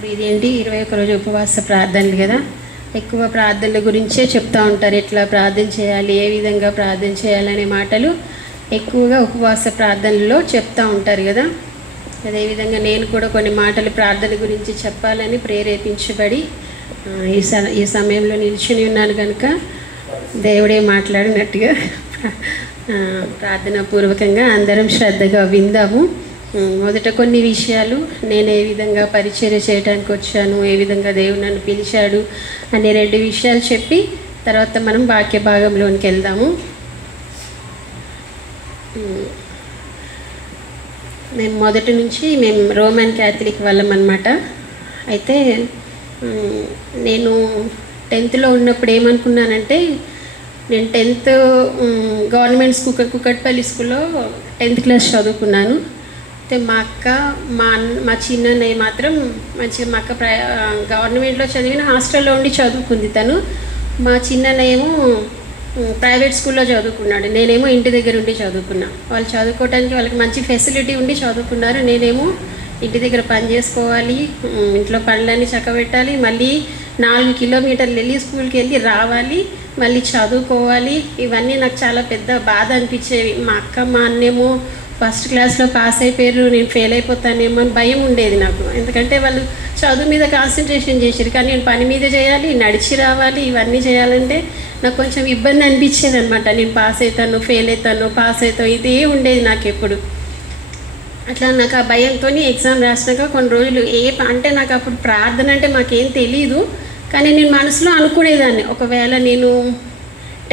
ఇప్పుడు ఇదేంటి 21 రోజు ఉపవాస ప్రార్థనలు కదా. ఎక్కువ ప్రార్థనల గురించే చెప్తూ ఉంటారు, ఎట్లా ప్రార్థన చేయాలి, ఏ విధంగా ప్రార్థన చేయాలనే మాటలు ఎక్కువగా ఉపవాస ప్రార్థనలో చెప్తూ ఉంటారు కదా. అదేవిధంగా నేను కూడా కొన్ని మాటలు ప్రార్థన గురించి చెప్పాలని ప్రేరేపించబడి ఈ సమయంలో నిల్చుని ఉన్నాను కనుక దేవుడే మాట్లాడినట్టుగా ప్రార్థనా పూర్వకంగా అందరం శ్రద్ధగా విందాము. మొదట కొన్ని విషయాలు, నేను ఏ విధంగా పరిచర్య చేయడానికి వచ్చాను, ఏ విధంగా దేవుడు నన్ను పిలిచాడు అనే 2 విషయాలు చెప్పి తర్వాత మనం వాక్య భాగంలోనికి వెళ్దాము. మేము మొదటి నుంచి మేము రోమన్ క్యాథలిక్ వాళ్ళం అన్నమాట. అయితే నేను 10th ఉన్నప్పుడు ఏమనుకున్నానంటే, నేను 10th గవర్నమెంట్ కుకట్పల్లి స్కూల్లో 10th క్లాస్ చదువుకున్నాను. అయితే మా అక్క మా చిన్నయ్య మాత్రం మంచిగా, మా అక్క గవర్నమెంట్లో చదివిన హాస్టల్లో ఉండి చదువుకుంది తను. మా చిన్నయ్యేమో ప్రైవేట్ స్కూల్లో చదువుకున్నాడు, నేనేమో ఇంటి దగ్గర ఉండి చదువుకున్నా. వాళ్ళు చదువుకోవడానికి వాళ్ళకి మంచి ఫెసిలిటీ ఉండి చదువుకున్నారు, నేనేమో ఇంటి దగ్గర పని చేసుకోవాలి, ఇంట్లో పనులన్నీ చక్కబెట్టాలి, మళ్ళీ 4 కిలోమీటర్లు వెళ్ళి స్కూల్కి వెళ్ళి రావాలి, మళ్ళీ చదువుకోవాలి. ఇవన్నీ నాకు చాలా పెద్ద బాధ అనిపించేవి. మా అక్క మా అన్నేమో ఫస్ట్ క్లాస్లో పాస్ అయిపోయారు, నేను ఫెయిల్ అయిపోతానేమో అని భయం ఉండేది నాకు. ఎందుకంటే వాళ్ళు చదువు మీద కాన్సన్ట్రేషన్ చేశారు, కానీ నేను పని మీద చేయాలి, నడిచి రావాలి, ఇవన్నీ చేయాలంటే నాకు కొంచెం ఇబ్బంది అనిపించేది అనమాట. నేను పాస్ అవుతాను, ఫెయిల్ అవుతాను, పాస్ అవుతాను, ఇదే ఉండేది నాకు ఎప్పుడు. అట్లా నాకు ఆ భయంతో ఎగ్జామ్ రాసినాక కొన్ని రోజులు అంటే నాకు అప్పుడు ప్రార్థన అంటే మాకేం తెలీదు, కానీ నేను మనసులో అనుకునేదాన్ని, ఒకవేళ నేను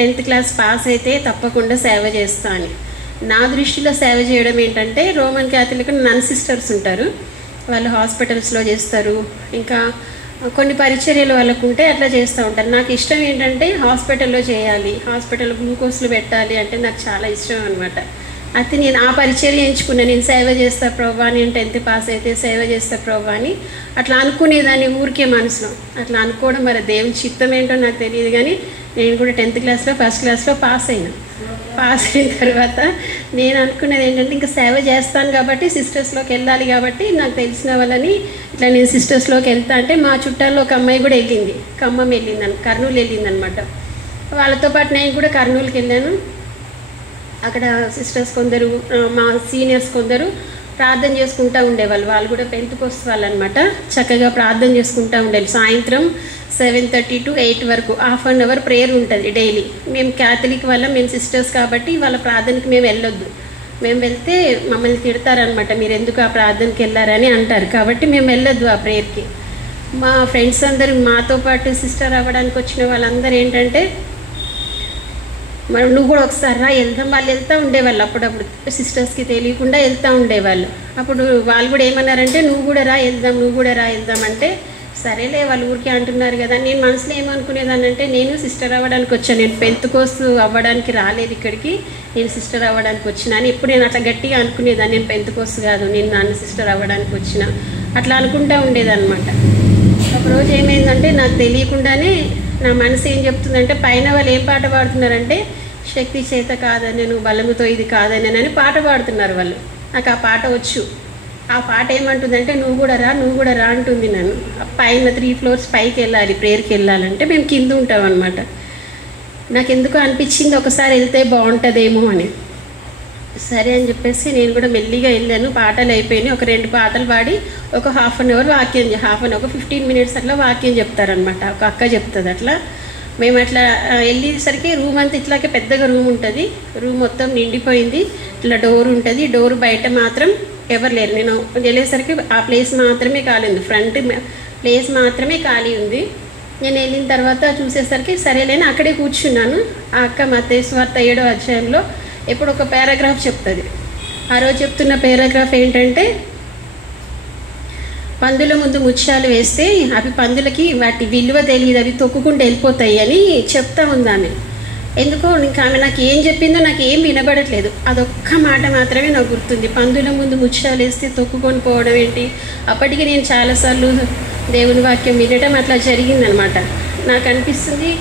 10th క్లాస్ పాస్ అయితే తప్పకుండా సేవ చేస్తా అని. నా దృష్టిలో సేవ చేయడం ఏంటంటే, రోమన్ క్యాథలిక్ నన్ సిస్టర్స్ ఉంటారు, వాళ్ళు హాస్పిటల్స్లో చేస్తారు, ఇంకా కొన్ని పరిచర్యలు వాళ్ళకు ఉంటే అట్లా చేస్తూ ఉంటారు. నాకు ఇష్టం ఏంటంటే హాస్పిటల్లో చేయాలి, హాస్పిటల్ గ్లూకోజ్లు పెట్టాలి అంటే నాకు చాలా ఇష్టం అనమాట. అయితే నేను ఆ పరిచర్య ఎంచుకున్నాను, నేను సేవ చేస్తా ప్రభా, నేను 10th పాస్ అయితే సేవ చేస్తా ప్రభా అని అట్లా అనుకునేదాన్ని ఊరికే మనసులో. అట్లా అనుకోవడం మరి దేవుని చిత్తం ఏంటో నాకు తెలియదు, కానీ నేను కూడా 10th క్లాస్లో ఫస్ట్ క్లాస్లో పాస్ అయిన తర్వాత నేను అనుకునేది ఏంటంటే, ఇంకా సేవ చేస్తాను కాబట్టి సిస్టర్స్లోకి వెళ్ళాలి కాబట్టి నాకు తెలిసిన వాళ్ళని ఇట్లా నేను సిస్టర్స్లోకి వెళ్తా అంటే, మా చుట్టాల్లో ఒక అమ్మాయి కూడా వెళ్ళింది, ఖమ్మం వెళ్ళిందని, కర్నూలు వెళ్ళిందనమాట. వాళ్ళతో పాటు నేను కూడా కర్నూలుకి వెళ్ళాను. అక్కడ సిస్టర్స్ కొందరు, మా సీనియర్స్ కొందరు ప్రార్థన చేసుకుంటూ ఉండేవాళ్ళు, వాళ్ళు కూడా పెంతెకోస్తు వాళ్ళు అనమాట. చక్కగా ప్రార్థన చేసుకుంటూ ఉండేది. సాయంత్రం 7:30 to 8 వరకు 1/2 hour ప్రేయర్ ఉంటుంది డైలీ. మేము క్యాథలిక్ వల్ల మేము సిస్టర్స్ కాబట్టి వాళ్ళ ప్రార్థనకి మేము వెళ్ళొద్దు, మేము వెళ్తే మమ్మల్ని తిడతారనమాట, మీరు ఎందుకు ఆ ప్రార్థనకి వెళ్ళారని అంటారు, కాబట్టి మేము వెళ్ళొద్దు ఆ ప్రేయర్కి. మా ఫ్రెండ్స్ అందరూ, మాతో పాటు సిస్టర్ అవ్వడానికి వచ్చిన వాళ్ళందరూ ఏంటంటే, మనం నువ్వు కూడా ఒకసారి రా వెళ్దాం, వాళ్ళు వెళ్తూ ఉండేవాళ్ళు అప్పుడప్పుడు, సిస్టర్స్కి తెలియకుండా వెళ్తూ ఉండేవాళ్ళు. అప్పుడు వాళ్ళు కూడా ఏమన్నారంటే, నువ్వు కూడా రా వెళ్దాం అంటే, సరేలే వాళ్ళు ఊరికే అంటున్నారు కదా. నేను మనసులో ఏమనుకునేదాన్ని అంటే, నేను సిస్టర్ అవ్వడానికి వచ్చాను, నేను పెంతెకోస్తు అవ్వడానికి రాలేదు ఇక్కడికి, నేను సిస్టర్ అవ్వడానికి వచ్చినా అని ఎప్పుడు నేను అట్లా గట్టిగా అనుకునేదాన్ని. నేను పెంతెకోస్తు కాదు, నేను నాన్న సిస్టర్ అవ్వడానికి వచ్చిన, అట్లా అనుకుంటూ ఉండేదన్నమాట. ఒకరోజు ఏమైందంటే, నాకు తెలియకుండానే నా మనసు ఏం చెప్తుందంటే, పైన వాళ్ళు ఏం పాట పాడుతున్నారంటే, శక్తి చేత కాదనను, బలముతో ఇది కాదనను అని పాట పాడుతున్నారు వాళ్ళు. నాకు ఆ పాట వచ్చు. ఆ పాట ఏమంటుందంటే, నువ్వు కూడా రా అంటుంది నన్ను. పైన 3 floors పైకి వెళ్ళాలి, ప్రేయర్కి వెళ్ళాలంటే మేము కింద ఉంటాం అనమాట. నాకు ఎందుకో అనిపించింది ఒకసారి వెళ్తే బాగుంటుందేమో అని. సరే అని చెప్పేసి నేను కూడా మెల్లిగా వెళ్ళాను. పాటలు అయిపోయినాయి, ఒక 2 పాటలు పాడి ఒక 1/2 hour వాక్యం, ఒక 15 minutes అట్లా వాక్యం చెప్తారనమాట, ఒక అక్క చెప్తుంది. అట్లా మేము అట్లా వెళ్ళేసరికి రూమ్ అంతా ఇట్లాగే పెద్దగా రూమ్ ఉంటుంది, రూమ్ మొత్తం నిండిపోయింది. ఇట్లా డోర్ ఉంటుంది, డోర్ బయట మాత్రం ఎవరు లేరు. నేను వెళ్ళేసరికి ఆ ప్లేస్ మాత్రమే ఖాళీ ఉంది, ఫ్రంట్ ప్లేస్ మాత్రమే ఖాళీ ఉంది. నేను వెళ్ళిన తర్వాత చూసేసరికి సరేలేని అక్కడే కూర్చున్నాను. ఆ అక్క మత్తయి సువార్త 7వ అధ్యాయంలో ఎప్పుడు ఒక పారాగ్రాఫ్ చెప్తుంది. ఆ రోజు చెప్తున్న పారాగ్రాఫ్ ఏంటంటే, పందుల ముందు ముత్యాలు వేస్తే అవి పందులకి వాటి విలువ తెలియదు, అవి తొక్కుకుంటూ వెళ్ళిపోతాయి అని చెప్తా ఉంది ఆమె. ఎందుకో ఇంకా ఆమె నాకు ఏం చెప్పిందో నాకు ఏం వినబడట్లేదు, అదొక్క మాట మాత్రమే నాకు గుర్తుంది. పందుల ముందు ముత్యాలు వేస్తే తొక్కుకొని పోవడం ఏంటి. అప్పటికి నేను చాలాసార్లు దేవుని వాక్యం వినటం అట్లా జరిగిందనమాట. నాకు అనిపిస్తుంది,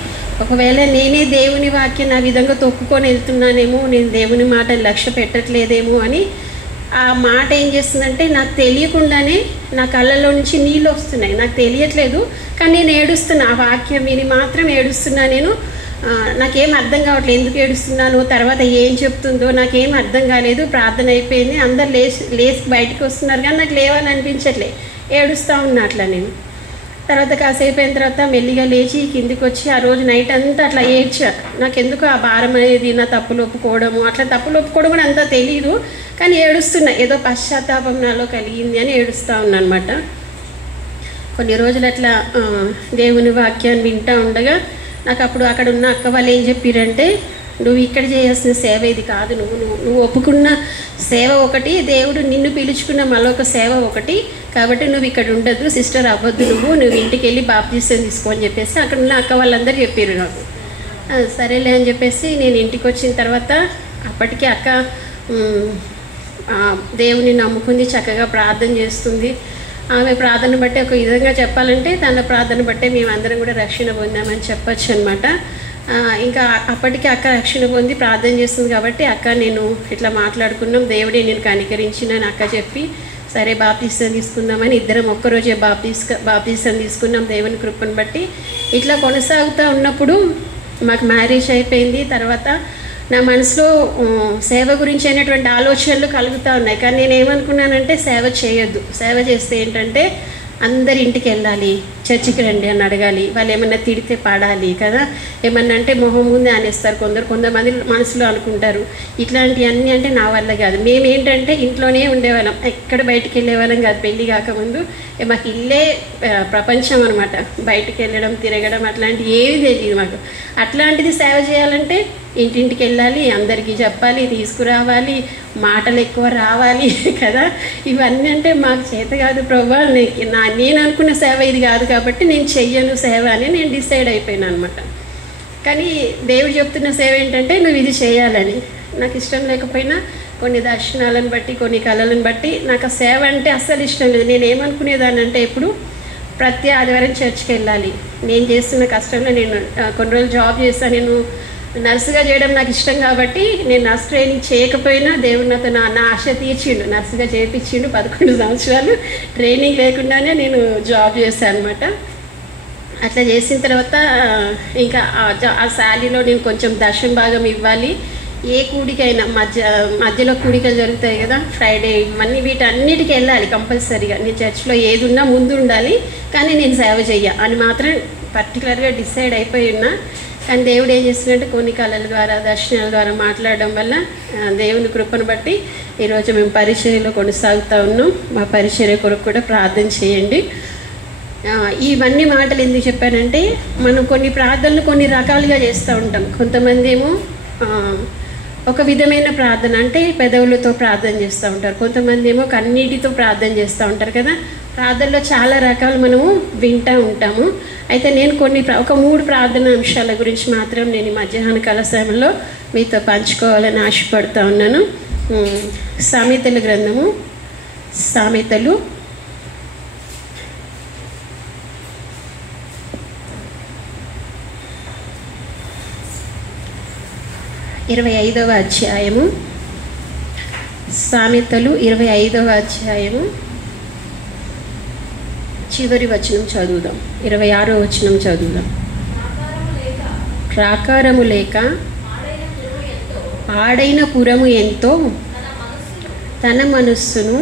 ఒకవేళ నేనే దేవుని వాక్యం ఆ విధంగా తొక్కుకొని వెళ్తున్నానేమో, నేను దేవుని మాట లక్ష్య పెట్టట్లేదేమో అని ఆ మాట ఏం చేస్తుందంటే నాకు తెలియకుండానే నా కళ్ళలో నుంచి నీళ్ళు వస్తున్నాయి, నాకు తెలియట్లేదు, కానీ నేను ఏడుస్తున్నా. ఆ వాక్యం విని మాత్రం ఏడుస్తున్నా నేను. నాకేం అర్థం కావట్లేదు ఎందుకు ఏడుస్తున్నాను, తర్వాత ఏం చెప్తుందో నాకేం అర్థం కాలేదు. ప్రార్థన అయిపోయింది, అందరు లేచి బయటకు వస్తున్నారు, కానీ నాకు లేవాలని అనిపించట్లే, ఏడుస్తూ ఉన్నా అట్లా నేను. తర్వాత కాసేపు అయిన తర్వాత మెల్లిగా లేచి కిందికి వచ్చి ఆ రోజు నైట్ అంతా అట్లా ఏడ్చా. నాకెందుకు ఆ భారం అనేది, నా తప్పులు ఒప్పుకోవడము, అట్లా తప్పులు ఒప్పుకోవడం కూడా అంతా తెలీదు, కానీ ఏడుస్తున్నా, ఏదో పశ్చాత్తాపం నాలో కలిగింది అని ఏడుస్తూ ఉన్నా అనమాట. కొన్ని రోజులు అట్లా దేవుని వాక్యాన్ని వింటూ ఉండగా నాకు అప్పుడు అక్కడ ఉన్న అక్క వాళ్ళు ఏం చెప్పారంటే, నువ్వు ఇక్కడ చేయాల్సిన సేవ ఇది కాదు, నువ్వు ఒప్పుకున్న సేవ ఒకటి, దేవుడు నిన్ను పిలుచుకున్న మరొక సేవ ఒకటి, కాబట్టి నువ్వు ఇక్కడ ఉండద్దు, సిస్టర్ అవ్వద్దు, నువ్వు ఇంటికి వెళ్ళి బాప్టిజం తీసుకో అని చెప్పేసి అక్కడ ఉన్న అక్క వాళ్ళందరూ చెప్పారు నాకు. సరేలే అని చెప్పేసి నేను ఇంటికి వచ్చిన తర్వాత అప్పటికే అక్క దేవుని నమ్ముకుంది, చక్కగా ప్రార్థన చేస్తుంది. ఆమె ప్రార్థన బట్టే ఒక విధంగా చెప్పాలంటే తన ప్రార్థన బట్టే మేమందరం కూడా రక్షణ పొందామని చెప్పచ్చు అనమాట. ఇంకా అప్పటికి అక్క రక్షణ పొంది ప్రార్థన చేస్తుంది కాబట్టి అక్క నేను ఇట్లా మాట్లాడుకున్నాం, దేవుడే నేను కనికరించిన అక్క చెప్పి సరే బాప్టిజం తీసుకుందామని ఇద్దరం ఒక్కరోజే బాప్టిజం తీసుకున్నాం దేవుని కృపను బట్టి. ఇట్లా కొనసాగుతూ ఉన్నప్పుడు మాకు మ్యారేజ్ అయిపోయింది. తర్వాత నా మనసులో సేవ గురించి అయినటువంటి ఆలోచనలు కలుగుతూ ఉన్నాయి, కానీ నేను ఏమనుకున్నానంటే సేవ చేయొద్దు, సేవ చేస్తే ఏంటంటే అందరి ఇంటికి వెళ్ళాలి, చర్చికి రండి అని అడగాలి, వాళ్ళు ఏమన్నా తిడితే పాడాలి కదా, ఏమన్నా అంటే మొహం ముందే అనేస్తారు కొంతమంది మనసులో అనుకుంటారు. ఇట్లాంటివన్నీ అంటే నా వల్ల కాదు. మేమేంటంటే ఇంట్లోనే ఉండేవాళ్ళం, ఎక్కడ బయటికి వెళ్ళేవాళ్ళం కాదు. పెళ్ళి కాకముందు మాకు ఇల్లే ప్రపంచం అనమాట, బయటికి వెళ్ళడం తిరగడం అట్లాంటివి ఏమీ తెలియదు మాకు. అట్లాంటిది సేవ చేయాలంటే ఇంటింటికి వెళ్ళాలి, అందరికీ చెప్పాలి, తీసుకురావాలి, మాటలు ఎక్కువ రావాలి కదా. ఇవన్నీ అంటే మాకు చేత కాదు ప్రభా, నేను అనుకున్న సేవ ఇది కాదు కాబట్టి నేను చెయ్యను సేవ అని నేను డిసైడ్ అయిపోయాను అనమాట. కానీ దేవుడు చెప్తున్న సేవ ఏంటంటే నువ్వు ఇది చేయాలని. నాకు ఇష్టం లేకపోయినా కొన్ని దర్శనాలను బట్టి కొన్ని కళలను బట్టి నాకు ఆ సేవ అంటే అస్సలు ఇష్టం లేదు. నేను ఏమనుకునేదాన్ని అంటే ఎప్పుడు ప్రతి ఆదివారం చర్చ్కి వెళ్ళాలి. నేను చేస్తున్న కష్టంలో నేను కొన్ని రోజులు జాబ్ చేస్తాను, నేను నర్సుగా చేయడం నాకు ఇష్టం కాబట్టి నేను నర్స్ ట్రైనింగ్ చేయకపోయినా దేవుడు నాతో నా ఆశ తీర్చిండు, నర్సుగా చేయించిండు. 11 సంవత్సరాలు ట్రైనింగ్ లేకుండానే నేను జాబ్ చేశాను అనమాట. అట్లా చేసిన తర్వాత ఇంకా ఆ శాలరీలో నేను కొంచెం దశమ భాగం ఇవ్వాలి. ఏ కూడికైనా మధ్యలో కూడికలు జరుగుతాయి కదా, ఫ్రైడే ఇవన్నీ వీటన్నిటికి వెళ్ళాలి కంపల్సరీగా. నేను చర్చ్లో ఏది ఉన్నా ముందు ఉండాలి, కానీ నేను సేవ చెయ్య అని మాత్రం పర్టికులర్గా డిసైడ్ అయిపోయి ఉన్నా. కానీ దేవుడు ఏం చేస్తున్నట్టు కొన్ని కళల ద్వారా దర్శనాల ద్వారా మాట్లాడడం వల్ల దేవుని కృపను బట్టి ఈరోజు మేము పరిచర్యలో కొనసాగుతూ ఉన్నాం. మా పరిచర్య కొరకు కూడా ప్రార్థన చేయండి. ఇవన్నీ మాటలు ఎందుకు చెప్పానంటే మనం కొన్ని ప్రార్థనలు కొన్ని రకాలుగా చేస్తూ ఉంటాం. కొంతమంది ఏమో ఒక విధమైన ప్రార్థన అంటే పెదవులతో ప్రార్థన చేస్తూ ఉంటారు, కొంతమంది ఏమో కన్నీటితో ప్రార్థన చేస్తూ ఉంటారు కదా. ప్రార్థనలో చాలా రకాలు మనము వింటూ ఉంటాము. అయితే నేను ఒక 3 ప్రార్థన అంశాల గురించి మాత్రం నేను ఈ మధ్యాహ్న కాల సమయంలో మీతో పంచుకోవాలని ఆశపడుతూ ఉన్నాను. సామెతల గ్రంథము, సామెతలు 25వ అధ్యాయము, సామెతలు 25వ అధ్యాయము చివరి వచనం చదువుదాం. 26వ వచనం చదువుదాం. ప్రాకారము లేక పాడైన పురము ఎంతో, తన మనస్సును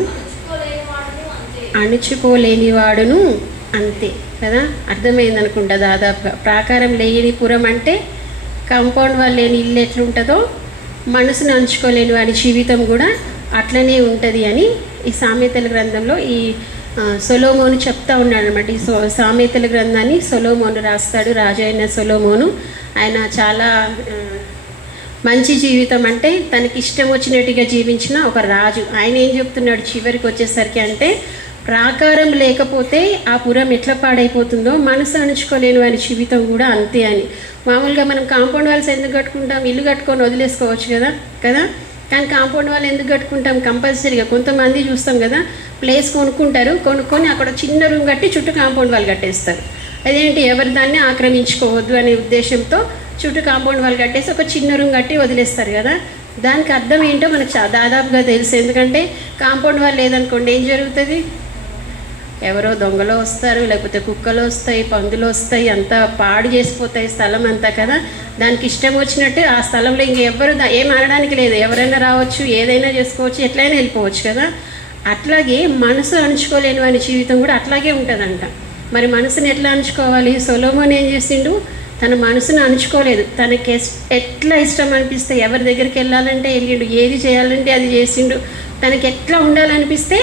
అణుచుకోలేనివాడును అంతే కదా. అర్థమైంది అనుకుంటా దాదాపుగా. ప్రాకారం లేని పురం అంటే కాంపౌండ్ వాళ్ళు లేని ఇల్లు ఎట్లుంటుందో మనసును అంచుకోలేని వాడి జీవితం కూడా అట్లనే ఉంటుంది అని ఈ సామెతల గ్రంథంలో ఈ సొలొమోను చెప్తా ఉన్నాడు అనమాట. ఈ సామెతల గ్రంథాన్ని సొలొమోను రాస్తాడు, రాజు అయిన సొలొమోను. ఆయన చాలా మంచి జీవితం అంటే తనకి ఇష్టం వచ్చినట్టుగా జీవించిన ఒక రాజు. ఆయన ఏం చెప్తున్నాడు చివరికి వచ్చేసరికి అంటే, ప్రాకారం లేకపోతే ఆ పురం ఎట్లా పాడైపోతుందో మనసు అణుచుకోలేని వారి జీవితం కూడా అంతే అని. మామూలుగా మనం కాంపౌండ్ వాల్స్ ఎందుకు కట్టుకుంటాం, ఇల్లు కట్టుకొని వదిలేసుకోవచ్చు కదా. కానీ కాంపౌండ్ వాళ్ళు ఎందుకు కట్టుకుంటాం కంపల్సరీగా. కొంతమంది చూస్తాం కదా, ప్లేస్ కొనుక్కొని అక్కడ చిన్న రూమ్ కట్టి చుట్టూ కాంపౌండ్ వాళ్ళు కట్టేస్తారు. అదేంటి, ఎవరి దాన్ని ఆక్రమించుకోవద్దు అనే ఉద్దేశంతో చుట్టూ కాంపౌండ్ వాళ్ళు కట్టేసి ఒక చిన్న రూమ్ కట్టి వదిలేస్తారు కదా. దానికి అర్థం ఏంటో మనకు దాదాపుగా తెలుసు. ఎందుకంటే కాంపౌండ్ వాళ్ళు లేదనుకోండి ఏం జరుగుతుంది, ఎవరో దొంగలు వస్తారు, లేకపోతే కుక్కలు వస్తాయి, పందులు వస్తాయి, అంతా పాడు చేసిపోతాయి స్థలం అంతా కదా. దానికి ఇష్టం వచ్చినట్టు ఆ స్థలంలో ఇంకెవ్వరు ఏం అనడానికి లేదు, ఎవరైనా రావచ్చు, ఏదైనా చేసుకోవచ్చు, ఎట్లయినా వెళ్ళిపోవచ్చు కదా. అట్లాగే మనసు అణుచుకోలేని వాని జీవితం కూడా అట్లాగే ఉంటుందంట. మరి మనసుని ఎట్లా అణుచుకోవాలి? సొలొమోన్ ఏం చేసిండు, తన మనసును అణుచుకోలేదు. తనకి ఎట్లా ఇష్టం అనిపిస్తే ఎవరి దగ్గరికి వెళ్ళాలంటే వెళ్ళిండు, ఏది చేయాలంటే అది చేసిండు. తనకి ఎట్లా ఉండాలనిపిస్తే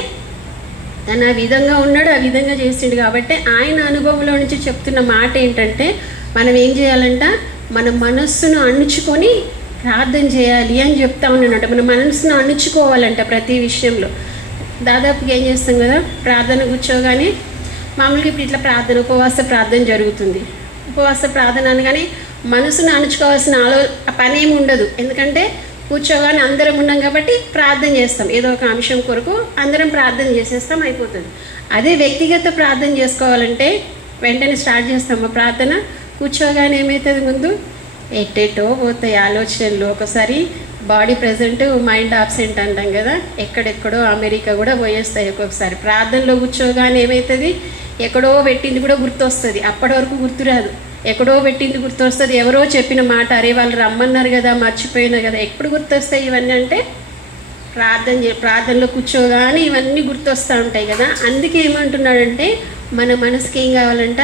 తను ఆ విధంగా ఉన్నాడు, ఆ విధంగా చేసిండు. కాబట్టి ఆయన అనుభవంలో నుంచి చెప్తున్న మాట ఏంటంటే మనం ఏం చేయాలంట, మన మనస్సును అణుచుకొని ప్రార్థన చేయాలి అని చెప్తా ఉన్నానంట. మన మనస్సును అణుచుకోవాలంట ప్రతి విషయంలో. దాదాపుగా ఏం చేస్తాం కదా, ప్రార్థన కూర్చోగానే మామూలుగా ఇప్పుడు ఇట్లా ప్రార్థన, ఉపవాస ప్రార్థన జరుగుతుంది. ఉపవాస ప్రార్థన అనగానే మనసును అణుచుకోవాల్సిన పని ఏమి ఉండదు. ఎందుకంటే కూర్చోగానే అందరం ఉన్నాం కాబట్టి ప్రార్థన చేస్తాం, ఏదో ఒక అంశం కొరకు అందరం ప్రార్థన చేసేస్తాం, అయిపోతుంది. అదే వ్యక్తిగత ప్రార్థన చేసుకోవాలంటే వెంటనే స్టార్ట్ చేస్తాము ప్రార్థన. కూర్చోగానే ఏమవుతుంది, ముందు ఎట్టేటో పోతాయి ఆలోచనలు. ఒకసారి బాడీ ప్రజెంట్ మైండ్ ఆబ్సెంట్ అంటాం కదా, ఎక్కడెక్కడో అమెరికా కూడా పోయేస్తాయి ఒక్కొక్కసారి. ప్రార్థనలో కూర్చోగానే ఏమవుతుంది, ఎక్కడో పెట్టింది కూడా గుర్తొస్తుంది, అప్పటి వరకు గుర్తురాదు. ఎక్కడో పెట్టింది గుర్తొస్తుంది, ఎవరో చెప్పిన మాట, అరే వాళ్ళు రమ్మన్నారు కదా, మర్చిపోయినా కదా. ఎప్పుడు గుర్తొస్తాయి ఇవన్నీ అంటే ప్రార్థనలో కూర్చోగానే ఇవన్నీ గుర్తొస్తూ ఉంటాయి కదా. అందుకే ఏమంటున్నాడంటే మన మనసుకి ఏం కావాలంట,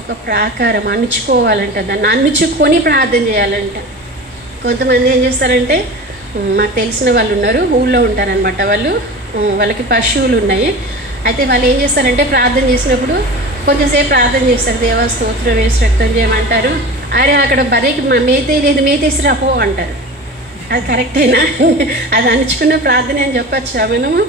ఒక ప్రాకారం అణుచుకోవాలంట, దాన్ని అణుచుకొని ప్రార్థన చేయాలంట. కొంతమంది ఏం చేస్తారంటే, మాకు తెలిసిన వాళ్ళు ఉన్నారు, ఊళ్ళో ఉంటారనమాట. వాళ్ళకి పశువులు ఉన్నాయి. అయితే వాళ్ళు ఏం చేస్తారంటే ప్రార్థన చేసినప్పుడు కొంచెంసేపు ప్రార్థన చేస్తారు, దేవా స్తోత్రం వేసి రక్తం చేయమంటారు. అరే అక్కడ బర్రెకి మేతే లేదు, మేతేసి రాపో అంటారు. అది కరెక్టేనా? అది అణుచుకున్న ప్రార్థన అని చెప్పచ్చా మనము?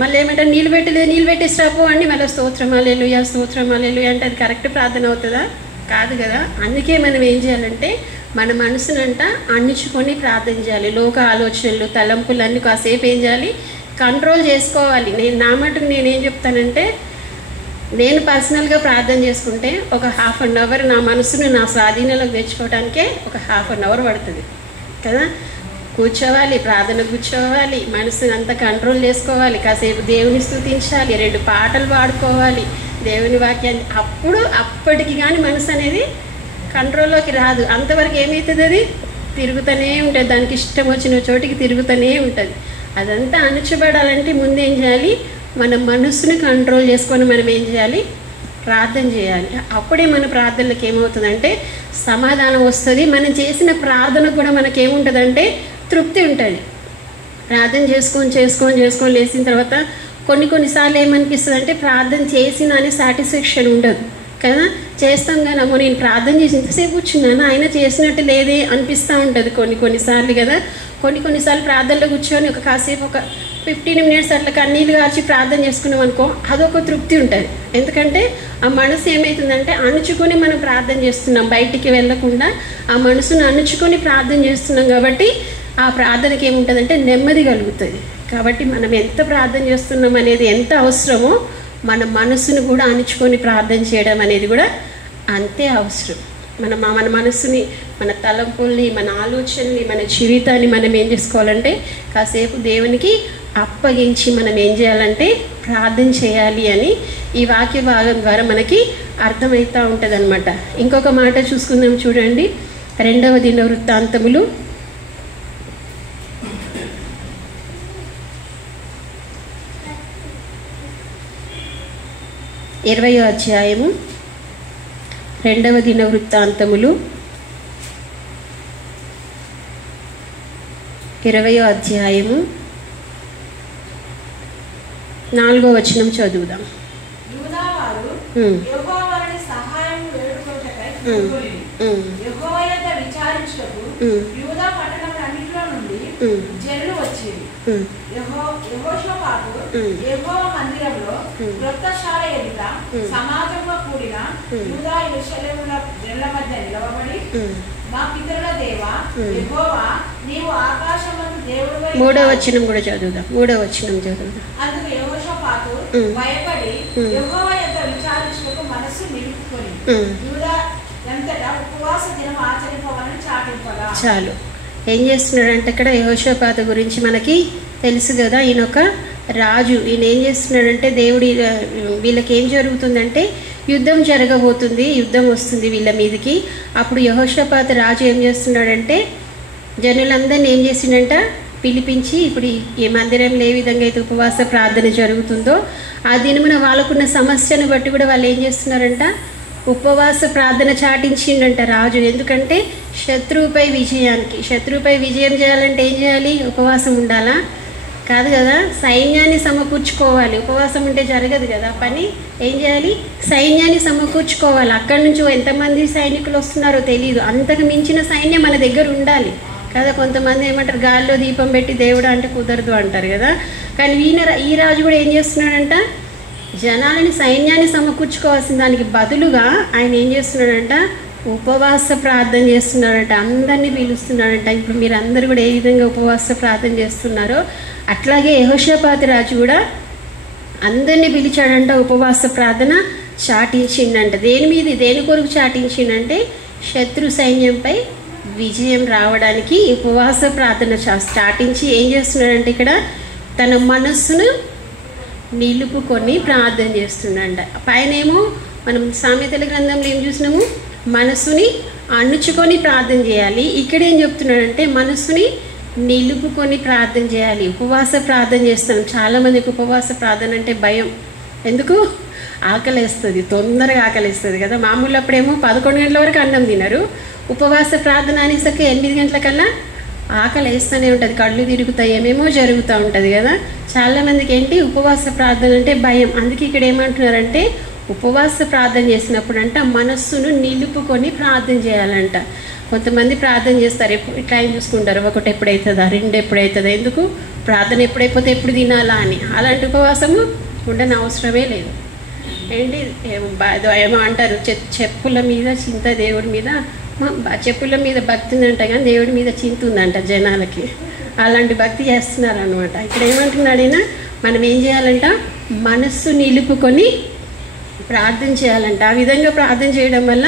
మళ్ళీ ఏమంటారు, నీళ్ళు పెట్టలేదు, నీళ్ళు పెట్టేసి రాపో అండి, మళ్ళీ స్తోత్రం హల్లెలూయా స్తోత్రం హల్లెలూయా అంటే అది కరెక్ట్ ప్రార్థన అవుతుందా? కాదు కదా. అందుకే మనం ఏం చేయాలంటే మన మనసునంట అణుచుకొని ప్రార్థన చేయాలి. లోక ఆలోచనలు, తలంపులన్నీ కాసేపు ఏం చేయాలి, కంట్రోల్ చేసుకోవాలి. నా మటుకు నేనేం చెప్తానంటే, నేను పర్సనల్గా ప్రార్థన చేసుకుంటే ఒక 1/2 అవర్ నా మనసును నా స్వాధీనంలోకి తెచ్చుకోవడానికే ఒక 1/2 అవర్ పడుతుంది కదా. కూర్చోవాలి, ప్రార్థన కూర్చోవాలి, మనసుని అంతా కంట్రోల్ చేసుకోవాలి, కాసేపు దేవుని స్తుతించాలి, 2 పాటలు పాడుకోవాలి, దేవుని వాక్యాన్ని. అప్పటికి కానీ మనసు అనేది కంట్రోల్లోకి రాదు. అంతవరకు ఏమవుతుంది, అది తిరుగుతూనే ఉంటుంది, దానికి ఇష్టం వచ్చిన చోటికి తిరుగుతూనే ఉంటుంది. అదంతా అణుచబడాలంటే ముందు ఏం చేయాలి, మన మనసుని కంట్రోల్ చేసుకొని మనం ఏం చేయాలి, ప్రార్థన చేయాలి. అప్పుడే మన ప్రార్థనలకు ఏమవుతుందంటే సమాధానం వస్తుంది. మనం చేసిన ప్రార్థన కూడా మనకేముంటుందంటే తృప్తి ఉంటుంది. ప్రార్థన చేసుకొని లేచిన తర్వాత కొన్నిసార్లు ఏమనిపిస్తుంది అంటే ప్రార్థన చేసిన అనే సాటిస్ఫాక్షన్ ఉండదు కదా. చేస్తాం కానీ అమ్మో నేను ప్రార్థన చేసి ఇంతసేపు కూర్చున్నాను, ఆయన చేసినట్టు లేదే అనిపిస్తూ ఉంటుంది కొన్నిసార్లు కదా. కొన్నిసార్లు ప్రార్థనలో కూర్చొని కాసేపు ఒక 15 మినిట్స్ అట్లా కన్నీళ్ళు కాచి ప్రార్థన చేసుకున్నాం అనుకో, అదొక తృప్తి ఉంటుంది. ఎందుకంటే ఆ మనసు ఏమవుతుందంటే అణుచుకొని మనం ప్రార్థన చేస్తున్నాం, బయటికి వెళ్ళకుండా ఆ మనసును అణుచుకొని ప్రార్థన చేస్తున్నాం. కాబట్టి ఆ ప్రార్థనకి ఏముంటుందంటే నెమ్మది కలుగుతుంది. కాబట్టి మనం ఎంత ప్రార్థన చేస్తున్నాం అనేది ఎంత అవసరమో మన మనసును కూడా అణుచుకొని ప్రార్థన చేయడం అనేది కూడా అంతే అవసరం. మన మనసుని, మన తలంపుల్ని, మన ఆలోచనని, మన జీవితాన్ని మనం ఏం చేసుకోవాలంటే కాసేపు దేవునికి అప్పగించి మనం ఏం చేయాలంటే ప్రార్థన చేయాలి అని ఈ వాక్య భాగం ద్వారా మనకి అర్థమవుతూ ఉంటుంది అనమాట. ఇంకొక మాట చూసుకుందాం చూడండి. 2వ దినవృత్తాంతములు 20వ అధ్యాయము, 2వ దినవృత్తాంతములు 20వ అధ్యాయము 4వ వచనం చదువుదాం. మందిరంలో వృత్తశాల ఎదుట సమాజంగా కూడిన యూదా యెరూషలేముల జనుల మధ్య నిలవబడి, మా పితరుల దేవా యెహోవా నీవు ఆకాశమందు దేవుడివై. 3వ వచనం కూడా చదువుదాం. 3వ వచనం చదువుదాం. అందుకు యెహోషాపాతు భయపడి యెహోవా యొద్ద విచారించుటకు మనస్సు నిలుపుకొని యూదా ఎంతటా ఉపవాస దినం ఆచరింపవాలని చాటింపగా. చాలు. ఏం చేస్తున్నాడంటే ఇక్కడ యెహోషాపాతు గురించి మనకి తెలుసు కదా. ఈయన ఒక రాజు. ఈయన ఏం చేస్తున్నాడంటే దేవుడి వీళ్ళకి ఏం జరుగుతుందంటే యుద్ధం జరగబోతుంది, యుద్ధం వస్తుంది వీళ్ళ మీదకి. అప్పుడు యెహోషాపాతు రాజు ఏం చేస్తున్నాడంటే జనులందరినీ ఏం చేసిండంట పిలిపించి, ఇప్పుడు ఈ మందిరంలో ఏ విధంగా అయితే ఉపవాస ప్రార్థన జరుగుతుందో ఆ దినమున వాళ్ళకున్న సమస్యను బట్టి కూడా వాళ్ళు ఏం చేస్తున్నారంట ఉపవాస ప్రార్థన చాటించిండంట రాజు. ఎందుకంటే శత్రువుపై విజయం చేయాలంటే ఏం చేయాలి? ఉపవాసం ఉండాలా? కాదు కదా. సైన్యాన్ని సమకూర్చుకోవాలి. ఉపవాసం ఉంటే జరగదు కదా పని. ఏం చేయాలి? సైన్యాన్ని సమకూర్చుకోవాలి. అక్కడి నుంచి ఎంతమంది సైనికులు వస్తున్నారో తెలియదు, అంతకు మించిన సైన్యం మన దగ్గర ఉండాలి కదా. కొంతమంది ఏమంటారు గాల్లో దీపం పెట్టి దేవుడు అంటే కుదరదు అంటారు కదా. కానీ ఈ రాజు కూడా ఏం చేస్తున్నాడంట జనాలని సైన్యాన్ని సమకూర్చుకోవాల్సిన దానికి బదులుగా ఆయన ఏం చేస్తున్నాడంట ఉపవాస ప్రార్థన చేస్తున్నాడంట. అందరినీ పిలుస్తున్నాడంట. ఇప్పుడు మీరు అందరూ కూడా ఏ విధంగా ఉపవాస ప్రార్థన చేస్తున్నారో అట్లాగే యెహోషాపాతు రాజు కూడా అందరినీ పిలిచాడంట, ఉపవాస ప్రార్థన చాటించిండంట. దేని కొరకు చాటించిండంటే శత్రు సైన్యంపై విజయం రావడానికి ఉపవాస ప్రార్థన చాటించి ఏం చేస్తున్నాడంటే ఇక్కడ తన మనస్సును నిలుపుకొని ప్రార్థన చేస్తున్నాడంట. పైనేమో మనం సామెతల గ్రంథంలో ఏం చూసినాము? మనసుని అణుచుకొని ప్రార్థన చేయాలి. ఇక్కడ ఏం చెప్తున్నాడంటే మనసుని నిలుపుకొని ప్రార్థన చేయాలి. ఉపవాస ప్రార్థన చేస్తున్నాం. చాలామందికి ఉపవాస ప్రార్థన అంటే భయం. ఎందుకు? ఆకలేస్తుంది, తొందరగా ఆకలిస్తుంది కదా. మామూలు అప్పుడేమో 11 గంటల వరకు అన్నం తినరు. ఉపవాస ప్రార్థన అనేసరికి 8 గంటలకల్లా ఆకలి వేస్తూనే ఉంటుంది, కళ్ళు తిరుగుతాయి, ఏమేమో జరుగుతూ ఉంటుంది కదా. చాలామందికి ఏంటి ఉపవాస ప్రార్థన అంటే భయం. అందుకే ఇక్కడ ఏమంటున్నారంటే ఉపవాస ప్రార్థన చేసినప్పుడు అంట మనస్సును నిలుపుకొని ప్రార్థన చేయాలంట. కొంతమంది ప్రార్థన చేస్తారు, టైం చూసుకుంటారు, 1 ఎప్పుడవుతుందా, 2 ఎప్పుడవుతుందా, ఎందుకు ప్రార్థన ఎప్పుడైపోతే ఎప్పుడు తినాలా అని. అలాంటి ఉపవాసము ఉండని అవసరమే లేదు. ఏంటి ఏమో అంటారు చెప్పుల మీద చింత దేవుడి మీద, చెప్పుల మీద భక్తి ఉందంట కానీ దేవుడి మీద చింత ఉందంట జనాలకి. అలాంటి భక్తి చేస్తున్నారు అనమాట. ఇక్కడ ఏమంటున్నాడైనా మనం ఏం చేయాలంట మనస్సు నిలుపుకొని ప్రార్థన చేయాలంట. ఆ విధంగా ప్రార్థన చేయడం వల్ల